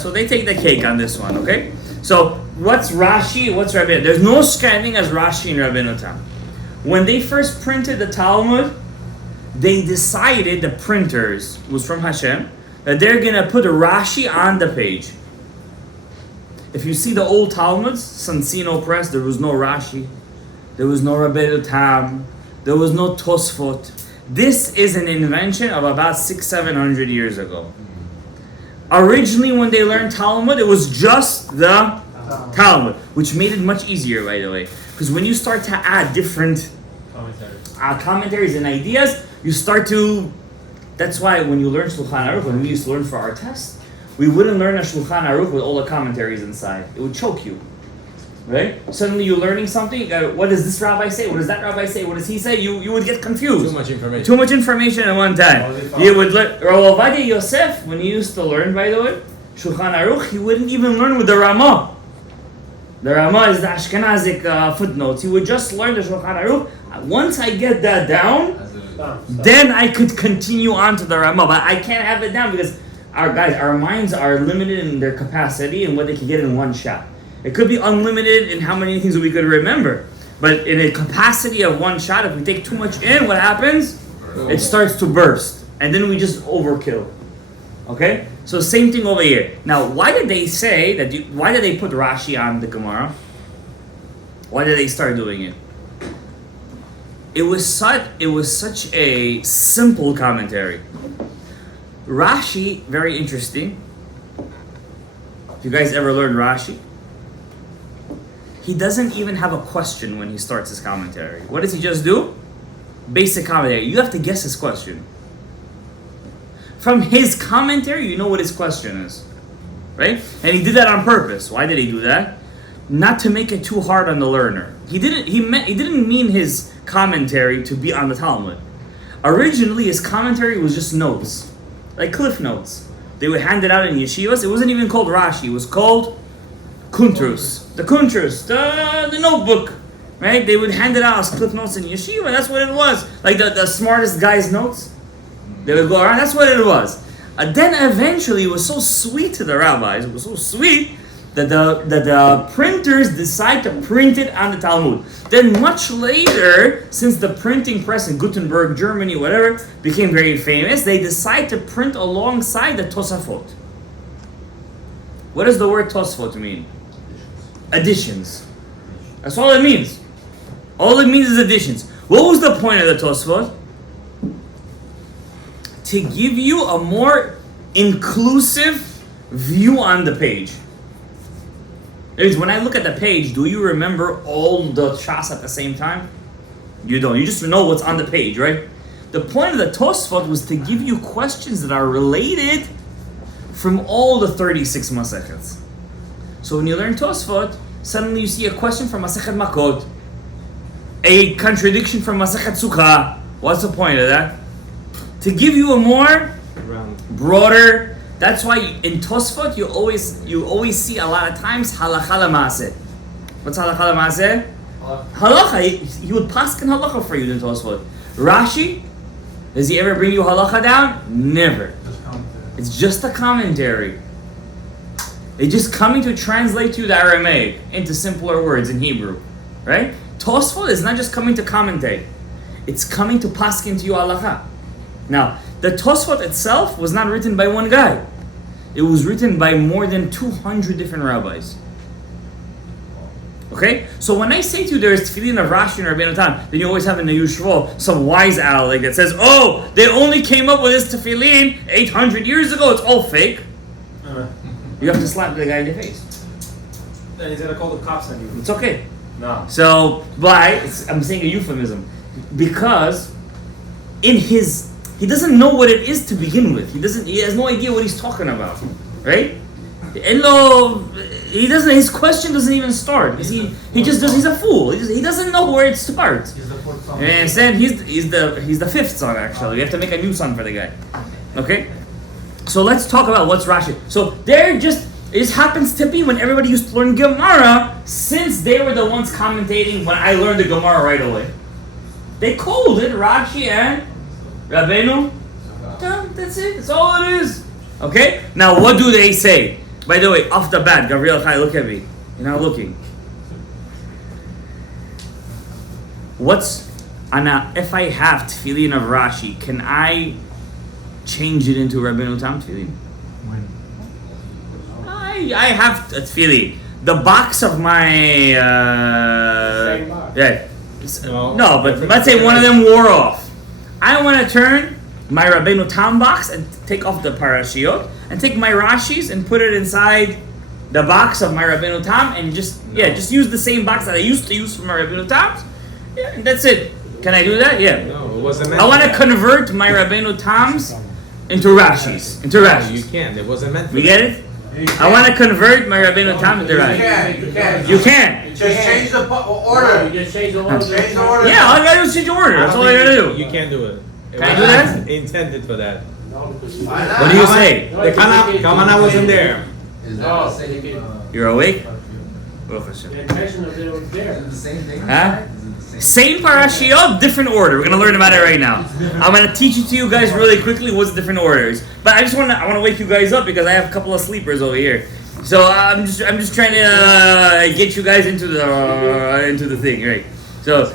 So they take the cake on this one, okay? So, what's Rashi, what's Rabbeinu? There's no scanning as Rashi and Rabbeinu Tam. When they first printed the Talmud, they decided, the printers, was from Hashem, that they're going to put a Rashi on the page. If you see the old Talmuds, Sansino Press, there was no Rashi, there was no Rabbeinu Tam, there was no Tosfot. This is an invention of about 600-700 years ago. Originally, when they learned Talmud, it was just the Talmud, which made it much easier, by the way. Because when you start to add different commentaries and ideas, you start to... That's why when you learn Shulchan Aruch, when we used to learn for our test, we wouldn't learn a Shulchan Aruch with all the commentaries inside. It would choke you. Right? Suddenly you're learning something, you go, what does this rabbi say? What does that rabbi say? What does he say? You would get confused. Too much information at one time. You would learn. Rav Ovadia Yosef, when he used to learn, by the way, Shulchan Aruch, he wouldn't even learn with the Ramah. The Ramah is the Ashkenazic footnotes. He would just learn the Shulchan Aruch. Once I get that down, then I could continue on to the Ramah. But I can't have it down because our minds are limited in their capacity and what they can get in one shot. It could be unlimited in how many things we could remember. But in a capacity of one shot, if we take too much in, what happens? It starts to burst. And then we just overkill. Okay? So same thing over here. Now, why did they say that? Why did they put Rashi on the Gemara? Why did they start doing it? It was such a simple commentary. Rashi, very interesting. If you guys ever learned Rashi, he doesn't even have a question when he starts his commentary. What does he just do? Basic commentary. You have to guess his question. From his commentary, you know what his question is. Right? And he did that on purpose. Why did he do that? Not to make it too hard on the learner. He didn't mean his commentary to be on the Talmud. Originally, his commentary was just notes. Like cliff notes. They would hand it out in yeshivas. It wasn't even called Rashi. It was called Kuntrus. The Kuntrus, the notebook, right? They would hand it out as cliff notes in yeshiva. That's what it was. Like the smartest guy's notes. They would go around. That's what it was. Then eventually, it was so sweet to the rabbis. It was so sweet that the printers decide to print it on the Talmud. Then much later, since the printing press in Gutenberg, Germany, whatever, became very famous, they decide to print alongside the Tosafot. What does the word Tosafot mean? Additions. That's all it means. All it means is additions. What was the point of the Tosafot? To give you a more inclusive view on the page. When I look at the page, do you remember all the shas at the same time? You don't. You just know what's on the page, right? The point of the Tosfot was to give you questions that are related from all the 36 Masechets. So when you learn Tosfot, suddenly you see a question from Masechet Makot, a contradiction from Masechet Sukkah. What's the point of that? To give you a more broader. That's why in Tosfot you always see a lot of times halacha l'maaseh. What's halacha l'maaseh? Halacha. He would paskin halacha for you in Tosfot. Rashi, does he ever bring you halacha down? Never. It's just a commentary. They're just coming to translate to you the Aramaic into simpler words in Hebrew, right? Tosfot is not just coming to commentate; it's coming to paskin to you halacha. Now, the Tosfot itself was not written by one guy. It was written by more than 200 different rabbis. Okay? So when I say to you there's Tefillin of Rashi and Rabbeinu Tam, then you always have in the Yushvo some wise owl that says, oh, they only came up with this Tefillin 800 years ago, it's all fake. You have to slap the guy in the face. Then he's gonna call the cops on you. It's okay. No. So, I'm saying a euphemism. Because he doesn't know what it is to begin with. He has no idea what he's talking about, right? His question doesn't even start. He's a fool. He doesn't know where it starts. He's the fourth song. And instead, he's the fifth song actually. We have to make a new song for the guy. Okay? So let's talk about what's Rashi. So it happens to be when everybody used to learn Gemara, since they were the ones commentating when I learned the Gemara right away. They called it Rashi and Rabbeinu Tam. That's it. That's all it is. Okay? Now, what do they say? By the way, off the bat, Gabriel Chai, look at me. You're not looking. If I have Tefillin of Rashi, can I change it into Rabbeinu Tam Tefillin? I have a Tefillin. The box of my... Same box. Yeah. No, but let's say one of them wore off. I want to turn my Rabbeinu Tam box and take off the parashiot and take my Rashis and put it inside the box of my Rabbeinu Tam and just use the same box that I used to use for my Rabbeinu Tam. Yeah, and that's it. Can I do that? Yeah. No, it wasn't meant I want to that. convert my Rabbeinu Tams into Rashis. No, you can't. It wasn't meant for We that. get it? I want to convert my Rabbeinu Tam into Rashis. You can. You can. Just change the No, order. you just change the order. Change the order. Yeah, all I gotta do is change the order. That's all I gotta do. You can't do it. It Can I do wasn't that? Intended for that. No, because you... Why not? What do you say? No, The Kamana wasn't there. Is that Oh, the same? you You're awake? Baruch Hashem. The intention of it was there. Is it the same thing? Huh? Is it the same? Same parashiot, different order. We're gonna learn about it right now. I'm gonna teach it to you guys really quickly what's the different orders. But I wanna wake you guys up because I have a couple of sleepers over here. So I'm just trying to get you guys into the thing, right? So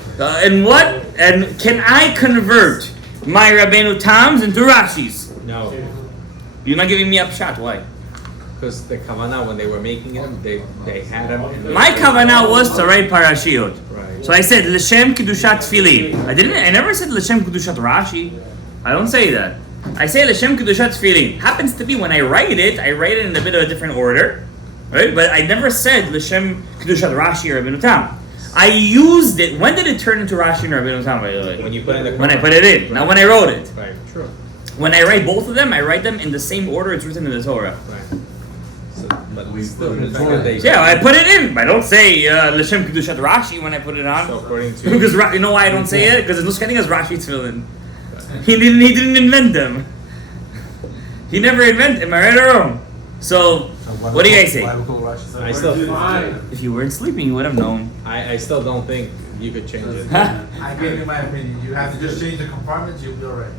and can I convert my Rabbeinu Tams into Rashis? No. You're not giving me a shot. Why? Because the Kavanah, when they were making them, they had them. And My kavanah was to write parashiot. Right. So I said L'Shem Kedushat Tefillin. I never said L'Shem Kedushat Rashi. I don't say that. I say L'Shem Kedushat Tefillin. Happens to be when I write it in a bit of a different order, right? But I never said L'Shem Kedushat Rashi or Rabbeinu Tam. I used it. When did it turn into Rashi and Rabbeinu Tam? By the way, When you put in the when I put it in, not when I wrote it. Right. True. When I write both of them, I write them in the same order it's written in the Torah. Right. So, but We still, put it in the fact that they. Yeah, I put it in. I don't say L'Shem Kedushat Rashi when I put it on. So according to Because you know why I don't say it? Because there's no such thing as Rashi Tefillin. He didn't invent them. He never invented. Am I right or wrong? So, what do you guys say? I still, Fine. If you weren't sleeping, you would have known. I still don't think you could change it. I gave you my opinion. You have to just change the compartments, you'll be alright.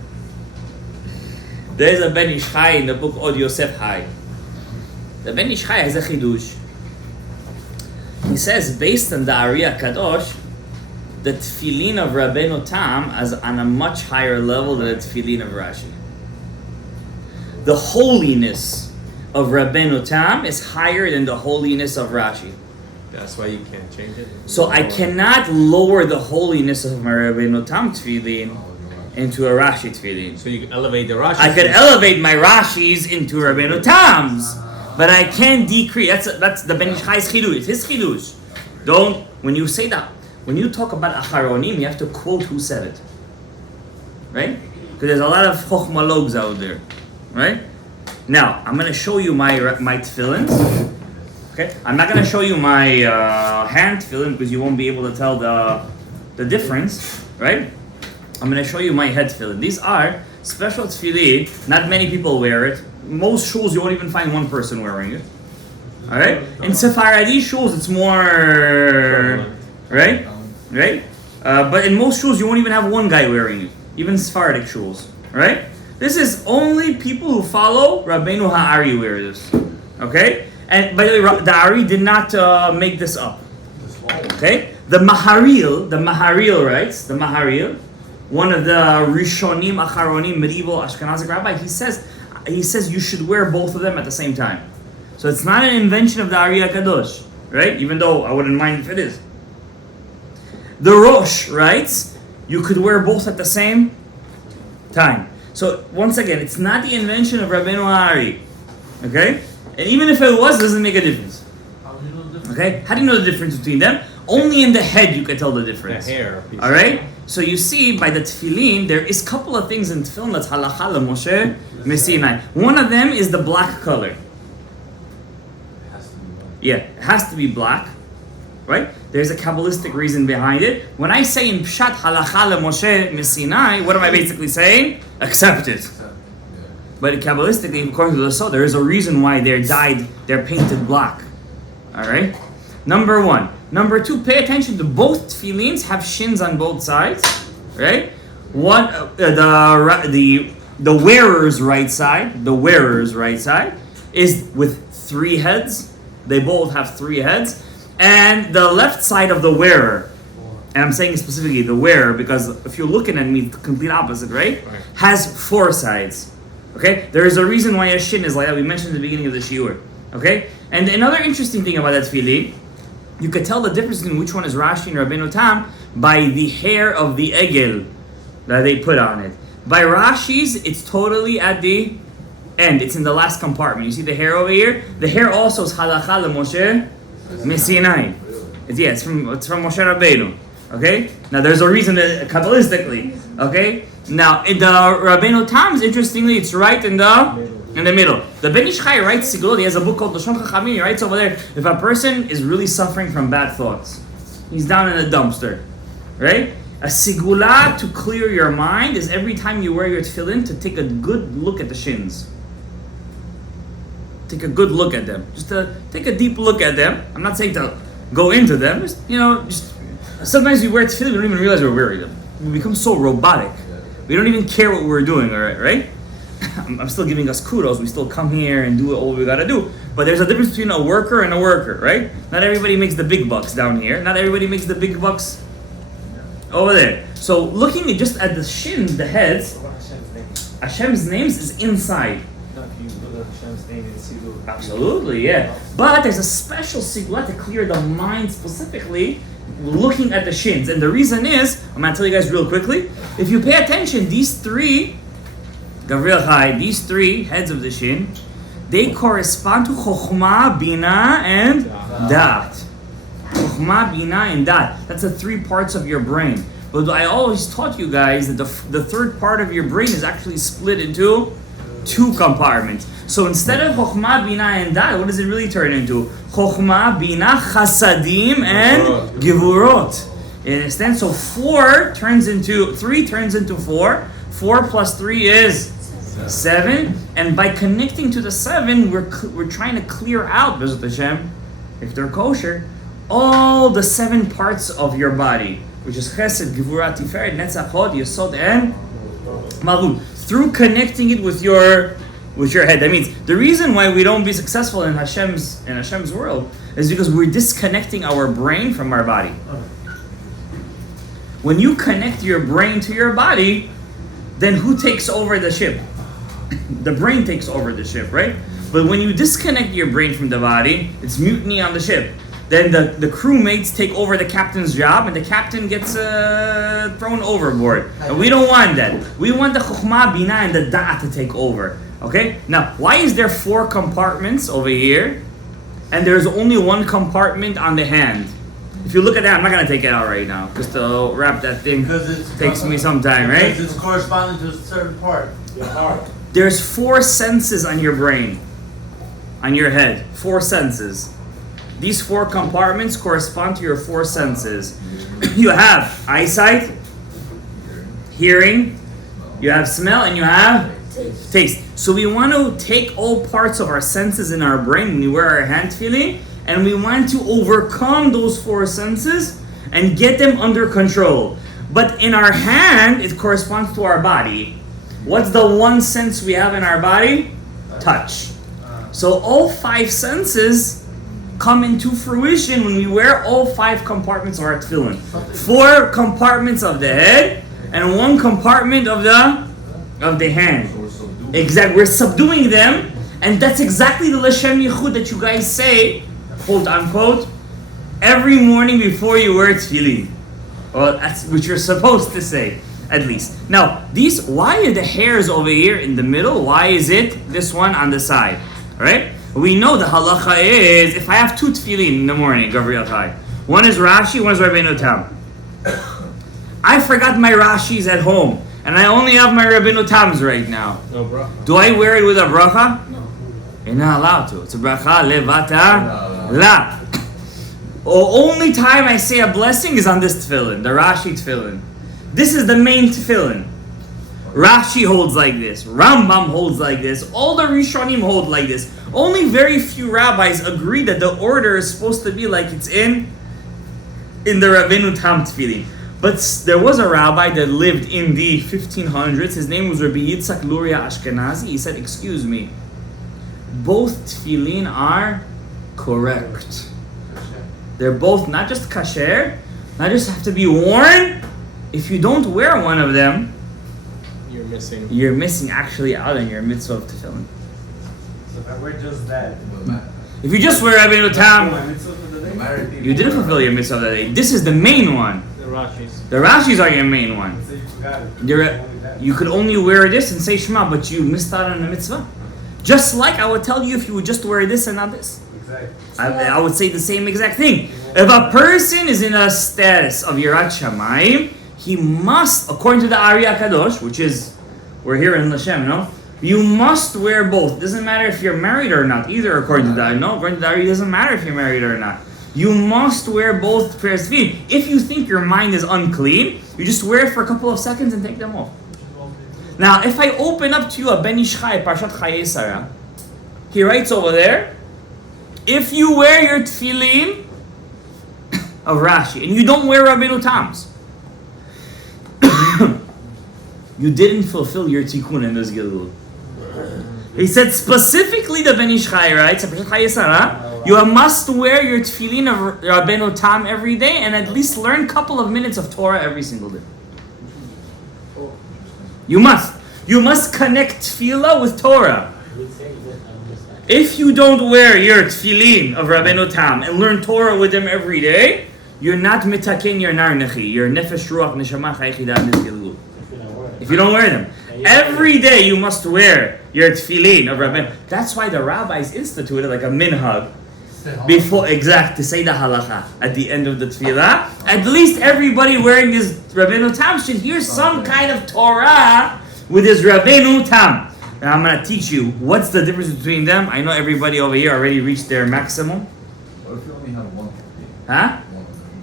There's a Ben Ish Chai in the book Od Yosef Chai. The Ben Ish Chai has a chidush. he says, based on the Ari Kadosh, the Tefillin of Rabbeinu Tam is on a much higher level than the Tefillin of Rashi. The holiness of Rabbeinu Tam is higher than the holiness of Rashi. That's why you can't change it. So I cannot lower the holiness of my Rabbeinu Tam Tefillin into a Rashi Tefillin. So you can elevate the Rashi. I could elevate my Rashis into Rabbeinu Tam's, but I can't decrease. That's the Ben Ish Chai's chidush. It's his chidush. Don't, when you say that, when you talk about Acharonim, you have to quote who said it. Right? Because there's a lot of chokhmalogs out there. Right? Now, I'm going to show you my tefillins. Okay? I'm not going to show you my hand tefillin because you won't be able to tell the difference. Right? I'm going to show you my head tefillin. These are special tefillin. Not many people wear it. Most shuls, you won't even find one person wearing it. Alright? In Sephardi shuls, it's more... Right? Right? But in most shuls, you won't even have one guy wearing it. Even Sephardic shuls. Right? This is only people who follow Rabbeinu Ha'ari wear this. Okay? And by the way, the Ari did not make this up. Okay? The Maharil writes, the Maharil, one of the Rishonim, Acharonim, medieval Ashkenazic rabbi, he says you should wear both of them at the same time. So it's not an invention of the Ari HaKadosh, right? Even though I wouldn't mind if it is. The Rosh writes, you could wear both at the same time. So once again, it's not the invention of Rabbeinu Ari, okay? And even if it was, it doesn't make a difference. Okay? How do you know the difference between them? Only in the head you can tell the difference. The hair. All right. So you see, by the tefillin, there is a couple of things in tefillin that's halacha Moshe Messinai. One of them is the black color. Yeah, it has to be black, right? There's a Kabbalistic reason behind it. When I say in Pshat halacha Moshe Messinai, what am I basically saying? Accept it. But Kabbalistically, according to the Sod, there is a reason why they're painted black. All right. Number one. Number two, pay attention to both tefillins have shins on both sides, right? One, the wearer's right side, is with 3 heads. They both have 3 heads, and the left side of the wearer, and I'm saying specifically the wearer because if you're looking at me, the complete opposite, right? Has 4 sides. Okay, there is a reason why a shin is like that. We mentioned at the beginning of the shiur. Okay, and another interesting thing about that tefillin, you could tell the difference between which one is Rashi and Rabbeinu Tam by the hair of the egel that they put on it. By Rashi's, it's totally at the end. It's in the last compartment. You see the hair over here? The hair also is halacha Moshe Messinai. It's from Moshe Rabbeinu. Okay? Now there's a reason that Kabbalistically. Okay? Now in the Rabbeinu Tam's, interestingly, it's right in the middle. The Ben Ish Chai writes Sigulot. He has a book called Lashon Chachamim. He writes over there, if a person is really suffering from bad thoughts, he's down in a dumpster, right? A sigula to clear your mind is every time you wear your tefillin to take a good look at the shins. Take a good look at them. Just to take a deep look at them. I'm not saying to go into them. Just sometimes we wear tefillin, we don't even realize we're wearing them. We become so robotic. We don't even care what we're doing, all right? I'm still giving us kudos. We still come here and do all we gotta do. But there's a difference between a worker and a worker, right? Not everybody makes the big bucks down here. Not everybody makes the big bucks over there. So looking just at the shins, the heads, Hashem's names is inside. Absolutely, yeah. But there's a special sigla to clear the mind specifically looking at the shins. And the reason is, I'm going to tell you guys real quickly, if you pay attention, these 3 heads of the shin, they correspond to Chokhmah, Bina, and Dat. Chokhmah, Bina, and Dat. That's the 3 parts of your brain. But I always taught you guys that the third part of your brain is actually split into 2 compartments. So instead of Chokhmah, Bina, and Dat, what does it really turn into? Chokhmah, Bina, Chasadim, and Gevurot. You understand? So 3 turns into 4. 4 plus 3 is 7. And by connecting to the 7, we're trying to clear out, B'ezrat Hashem, if they're kosher, all the 7 parts of your body, which is Chesed, Gevurah, Tiferet, Netzach, Hod, Yesod, and Malchut, through connecting it with your head. That means the reason why we don't be successful in Hashem's world is because we're disconnecting our brain from our body. When you connect your brain to your body, then who takes over the ship? The brain takes over the ship, right? But when you disconnect your brain from the body, it's mutiny on the ship. Then the crewmates take over the captain's job, and the captain gets thrown overboard. And we don't want that. We want the chokhmah, bina, and the da'at to take over. Okay? Now, why is there 4 compartments over here, and there's only 1 compartment on the hand? If you look at that, I'm not going to take it out right now. Just to wrap that thing takes me some time, right? Because it's corresponding to a certain part. Your heart. There's 4 senses on your brain, on your head. 4 senses. These 4 compartments correspond to your 4 senses. You have eyesight, hearing, you have smell, and you have taste. So we want to take all parts of our senses in our brain when we wear our hand tefillin, and we want to overcome those 4 senses and get them under control. But in our hand, it corresponds to our body. What's the one sense we have in our body? Touch. So all 5 senses come into fruition when we wear all 5 compartments of our tefillin. 4 compartments of the head and 1 compartment of the hand. Exactly, we're subduing them, and that's exactly the L'Shem Yichud that you guys say, quote unquote, every morning before you wear tefillin. Well, that's what you're supposed to say, at least. Now, why are the hairs over here in the middle? Why is it this one on the side? Alright? We know the halacha is, if I have 2 tefillin in the morning, Gabriel Chai, one is Rashi, one is Rabbeinu Tam. I forgot my Rashis at home, and I only have my Rabbeinu Tams right now. No bracha. Do I wear it with a bracha? No. You're not allowed to. It's a bracha levata la. Only time I say a blessing is on this tefillin, the Rashi tefillin. This is the main tefillin. Rashi holds like this. Rambam holds like this. All the Rishonim hold like this. Only very few rabbis agree that the order is supposed to be like it's in the Rabbeinu Tam tefillin. But there was a rabbi that lived in the 1500s. His name was Rabbi Yitzhak Luria Ashkenazi. He said, excuse me, both tefillin are correct. They're both not just kasher, not just have to be worn. If you don't wear one of them, you're missing actually out on your mitzvah of tefillin. So if I wear just that, If you just wear Rabbeinu Tam, my mitzvah for the day? you didn't fulfill your mitzvah of that day. This is the main one. The Rashis. The Rashis are your main one. So you forgot it. You could only wear this and say Shema, but you missed out on the mitzvah. Just like I would tell you if you would just wear this and not this. Exactly. I would say the same exact thing. If a person is in a status of Yirat Shamayim, he must, according to the Ari Kadosh, which is, we're here in Lashem, no? You must wear both. Doesn't matter if you're married or not, either according to the Ari. No, according to the Ari, it doesn't matter if you're married or not. You must wear both pairs of feet. If you think your mind is unclean, you just wear it for a couple of seconds and take them off. Now, if I open up to you a Ben Ish Chai, Parshat Chayei Sarah, he writes over there, if you wear your tefillin of Rashi, and you don't wear Rabbeinu Tam's, you didn't fulfill your tikkun in this Gilgul. He said specifically the Ben Ish Chai writes, Parshat Chayei Sarah, you must wear your tefillin of Rabbeinu Tam every day and at least learn a couple of minutes of Torah every single day. You must. You must connect tefillah with Torah. If you don't wear your tefillin of Rabbeinu Tam and learn Torah with him every day, you're not mitaken your nar nechi, your nefesh ruach neshama chaychida nizgilgu. If you don't wear them. Every day you must wear your tefillin of Rabbeinu. That's why the rabbis instituted like a minhag before, to say the halacha at the end of the tefillah. At least everybody wearing his Rabbeinu Tam should hear some kind of Torah with his Rabbeinu Tam. Now I'm going to teach you what's the difference between them. I know everybody over here already reached their maximum. What if you only have one? Huh?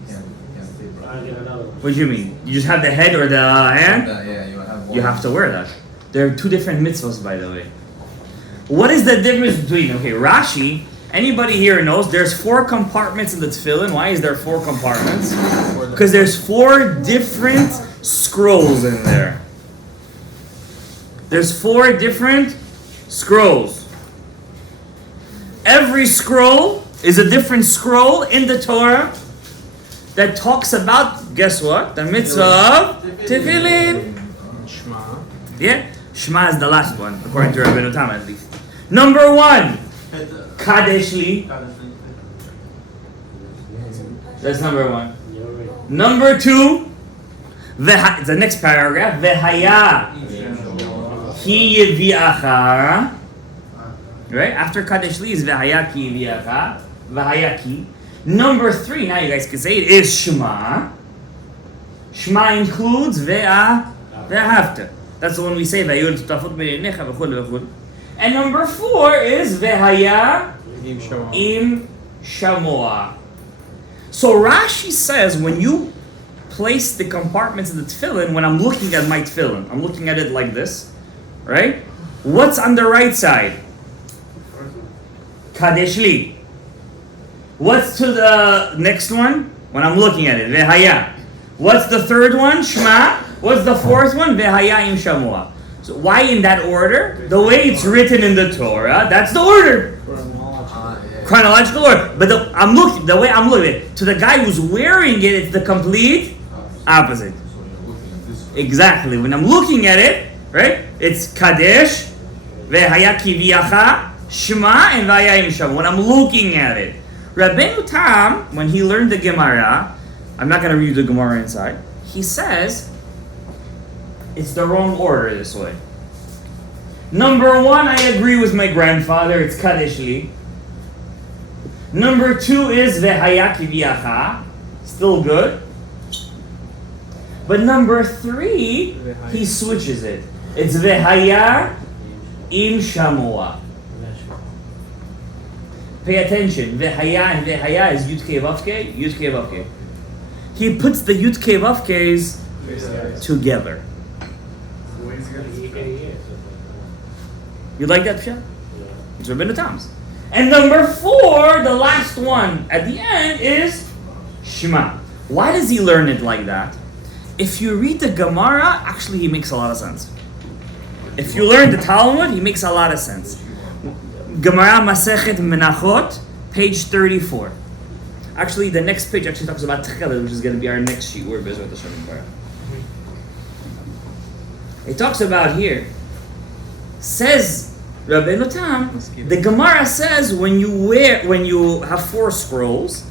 You can't say bro. I'll get another one. What do you mean? You just have the head or the hand? Yeah, you have one. You have to wear that. There are 2 different mitzvahs, by the way. What is the difference between, okay, Rashi, anybody here knows there's 4 compartments in the tefillin. Why is there 4 compartments? Because there's 4 different scrolls in there. There's 4 different scrolls. Every scroll is a different scroll in the Torah that talks about, guess what? The mitzvah of Tefillin. Shema. Yeah, Shema is the last one, according to Rabbeinu Tam at least. Number 1, Kadesh Li. That's number 1. Number 2, the next paragraph, Vehaya ki yeviacha. Right? After Kadesh Li is Vehaya ki yeviacha. Vehaya ki. Number 3, now you guys can say it, is Shema. Shema includes Ve'ahavta. That's the one we say, Vayul tutafut b'neinecha v'chul v'chul. And number 4 is Vehaya im shamoa. So Rashi says when you place the compartments of the tefillin, when I'm looking at my tefillin, I'm looking at it like this, right? What's on the right side? Kadesh Li. What's to the next one? When I'm looking at it, Vehaya. What's the third one? Shema. What's the fourth one? Vehaya im shamoa. So why in that order? The way it's written in the Torah, that's the order. Chronological order. But the way I'm looking at it, to the guy who's wearing it, it's the complete opposite. Exactly. When I'm looking at it, right? It's Kadesh, Vehaya Kiviyacha, Shema, and Vehaya im shamoa. When I'm looking at it. Rabbeinu Tam, when he learned the Gemara, I'm not going to read the Gemara inside, he says, it's the wrong order this way. Number 1, I agree with my grandfather, it's Kadesh Li. Number 2 is Vehaya Kiviyacha, still good. But number 3, he switches it. It's Vehaya im shamoa. Pay attention, Vehaya and Vehaya is Yud Kei Vav Kei, Yud Kei Vav Kei. He puts the Yud Kei Vav Keis together. You like that, Pshat? It's Rabbeinu Tam's. And number 4, the last one at the end is Shema. Why does he learn it like that? If you read the Gemara, actually he makes a lot of sense. If you learn the Talmud, he makes a lot of sense. Gemara Masechet Menachot, page 34. Actually, the next page actually talks about Tefillin, which is going to be our next sheet. We're busy with the Shem Gemara. It talks about here. Says Rabbeinu Tam, the Gemara says when you have 4 scrolls,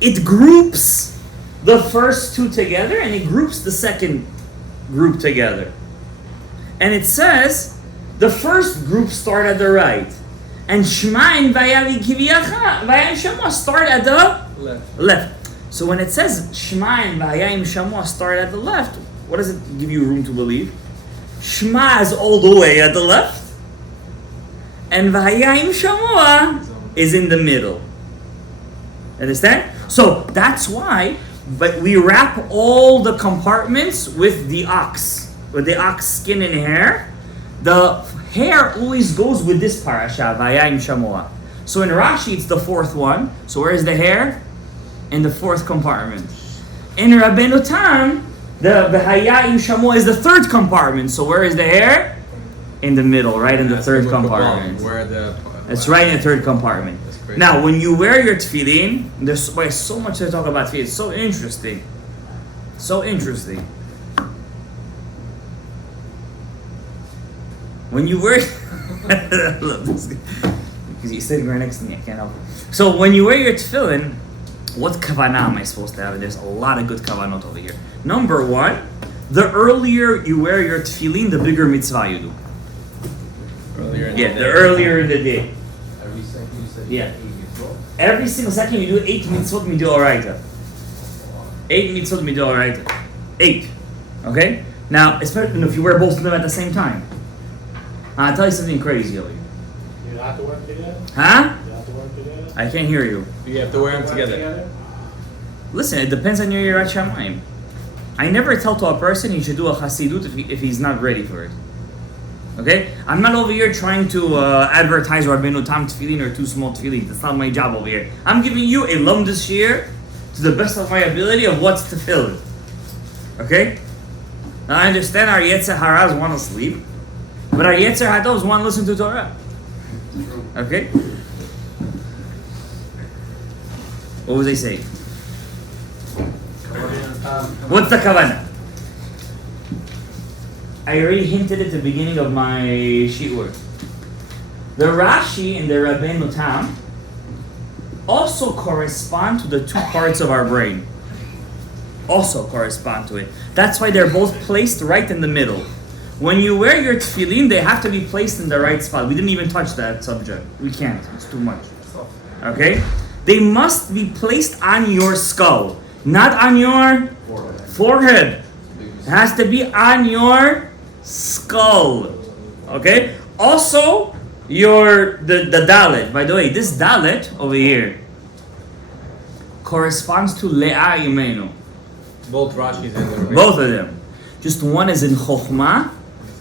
it groups the first 2 together and it groups the second group together. And it says the first group start at the right. And Shema and Vayam Kiviyacha, Vayam Shamoa start at the left. So when it says Shema and Vayam Shamoa start at the left, what does it give you room to believe? Shema is all the way at the left, and Vayam Shamoa is in the middle. Understand? So that's why, but we wrap all the compartments with the ox skin and hair. The hair always goes with this parasha, Vayam Shamoa. So in Rashi, it's the 4th one. So where is the hair? In the 4th compartment. In Rabbeinu Tam, the Vayam Shamoa is the 3rd compartment. So where is the hair? In the middle, right in the 3rd compartment. It's right in the 3rd compartment. Now, when you wear your tefillin, there's so much to talk about tefillin. It's so interesting. So interesting. When you wear, because you're sitting right next to me, I can't help it. So when you wear your tefillin, what kavanah am I supposed to have? There's a lot of good kavanot over here. Number 1, the earlier you wear your tefillin, the bigger mitzvah you do. The earlier in the day. Every second you said 8 Yeah. mitzvot. Every single second you do 8 mitzvot midoraita. 8 mitzvot midoraita. 8. Okay? Now, especially if you wear both of them at the same time. I'll tell you something crazy over here. You have to work together? Huh? You have to work together? I can't hear you. You have to wear them together. Listen, it depends on your Yirat Shamayim. I never tell to a person he should do a Hasidut if he's not ready for it. Okay? I'm not over here trying to advertise Rabbeinu Tam Tefillin or 2 small Tefillin. That's not my job over here. I'm giving you a lumdus shir to the best of my ability of what's Tefillin. Okay? Now I understand our Yetzer Haras want to sleep, but our Yetzer Hados want to listen to Torah. Okay? What was I saying? What's the kavanah? I already hinted at the beginning of my shiur. The Rashi and the Rabbeinu Tam also correspond to the two parts of our brain. Also correspond to it. That's why they're both placed right in the middle. When you wear your tefillin, they have to be placed in the right spot. We didn't even touch that subject. We can't. It's too much. Okay? They must be placed on your skull, not on your forehead. It has to be on your skull. Okay? Also, the dalet. By the way, this dalet over here corresponds to Le'ah Imenu. Both Rashis and the Both of them. Just one is in Chokhmah,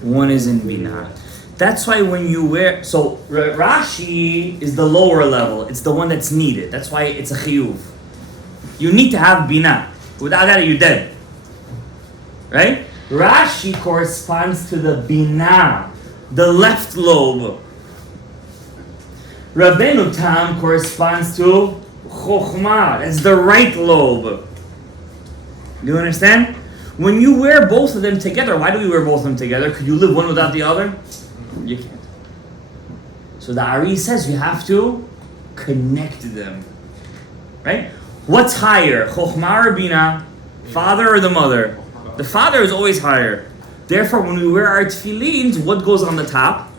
one is in Binah. That's why when you wear... So, Rashi is the lower level. It's the one that's needed. That's why it's a chiyuv. You need to have Binah. Without that, you're dead. Right? Rashi corresponds to the Binah, the left lobe. Rabbeinu Tam corresponds to Chokhmah. That's the right lobe. Do you understand? When you wear both of them together, why do we wear both of them together? Could you live one without the other? You can't. So the Ari says you have to connect them. Right? What's higher? Chokhmah or Binah? Father or the mother? The father is always higher. Therefore, when we wear our tefillins, what goes on the top?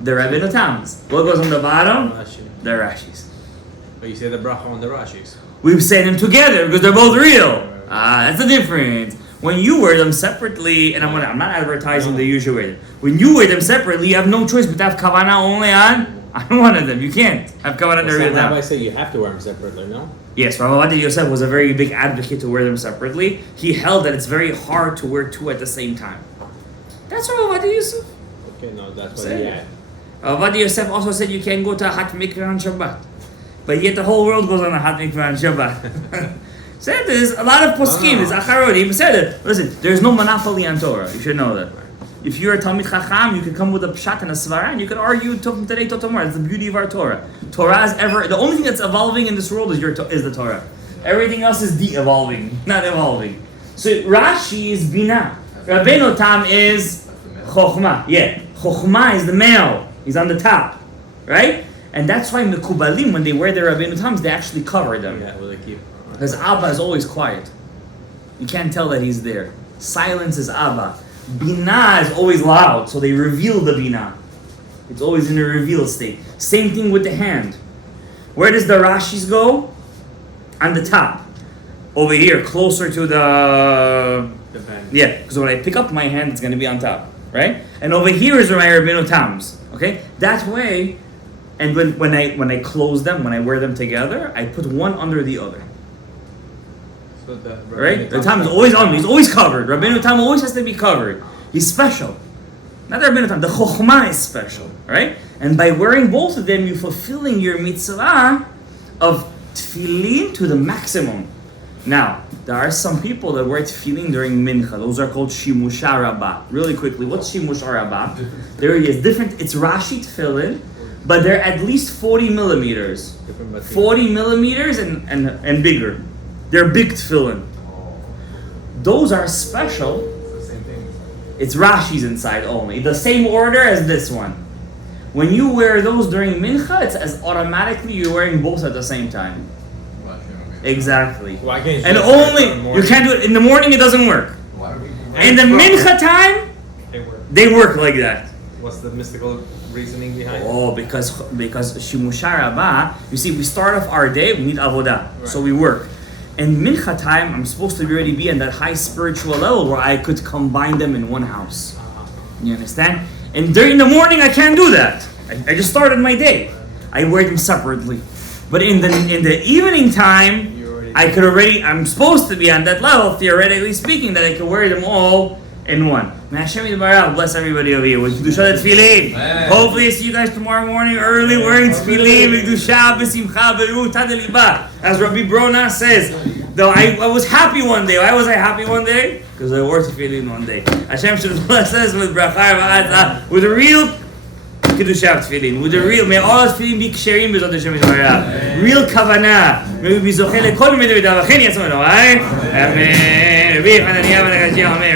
The Rabbeinu Tams. What goes on the bottom? Rashi. The Rashis. But you say the bracha on the Rashis. We say them together because they're both real. That's the difference. When you wear them separately, and I'm not advertising the usual way. When you wear them separately, you have no choice but to have kavanah only on one of them. You can't have kavanah Well, on some the rabbis say you have to wear them separately, no? Yes, Rav Yosef was a very big advocate to wear them separately. He held that it's very hard to wear two at the same time. That's Rav Yosef. Okay, no, that's what he had. Rav Yosef also said you can't go to a hot mikveh on Shabbat. But yet the whole world goes on a hot mikveh on Shabbat. Said there's a lot of poskim, there's acharodim. Said it. Listen, there's no monopoly on Torah. You should know that. If you're a Talmid Chacham, you could come with a pshat and a svara, and you could argue from today till tomorrow. That's the beauty of our Torah. Torah is the only thing that's evolving in this world is the Torah. Everything else is de-evolving, not evolving. So Rashi is Binah. Rabbeinu Tam is Chokhmah. Yeah, Chokhmah is the male. He's on the top, right? And that's why Mekubalim, when they wear their Rabbeinu Tams, they actually cover them. Yeah, well, they keep. Because Abba is always quiet. You can't tell that he's there. Silence is Abba. Binah is always loud, so they reveal the Binah. It's always in a reveal state. Same thing with the hand. Where does the Rashis go? On the top. Over here, closer to the band. Yeah, because when I pick up my hand, it's going to be on top, right? And over here is where my Rabbeinu Tams. Okay? That way, and when I close them, when I wear them together, I put one under the other. So Right? The Tam is always on me. He's always covered. Rabbeinu Tam always has to be covered. He's special. Not the Rabbeinu Tam. The Chokhmah is special. Right? And by wearing both of them, you're fulfilling your mitzvah of tefillin to the maximum. Now, there are some people that wear tefillin during mincha. Those are called shimusha rabbah. Really quickly, what's shimusha rabbah? There it is. Different. It's Rashi tefillin, but they're at least 40 millimeters. 40 millimeters and bigger. They're big tefillin. Those are special. It's Rashi's inside only. The same order as this one. When you wear those during mincha, it's as automatically you're wearing both at the same time. Exactly. Why can't you And just only wear it in the you morning? can't do it in the morning. It doesn't work. In the mincha time, they work like that. What's the mystical reasoning behind it? Oh, because shimusha rabbah. You see, we start off our day. We need avodah, so we work. And mincha time, I'm supposed to already be on that high spiritual level where I could combine them in one house. You understand? And during the morning, I can't do that. I just started my day. I wear them separately. But in the evening time, I'm supposed to be on that level, theoretically speaking, that I can wear them all in one. May Hashem Yitbarach bless everybody over here with Kedusha Tefillin. Hopefully I see you guys tomorrow morning early wearing Tefillin with Kedusha b'simcha b'ruh tadeliba. As Rabbi Brona says, though I was happy one day. Why was I happy one day? Because I wore Tefillin one day. Hashem should bless us with bracha with real kedusha of tefillin. With the real, may all our tefillin be ksherim b'zot Hashem yitbarach. Real kavanah. May we be zocheh lekol mitzvah v'chen yasmenu. Amen. Amen.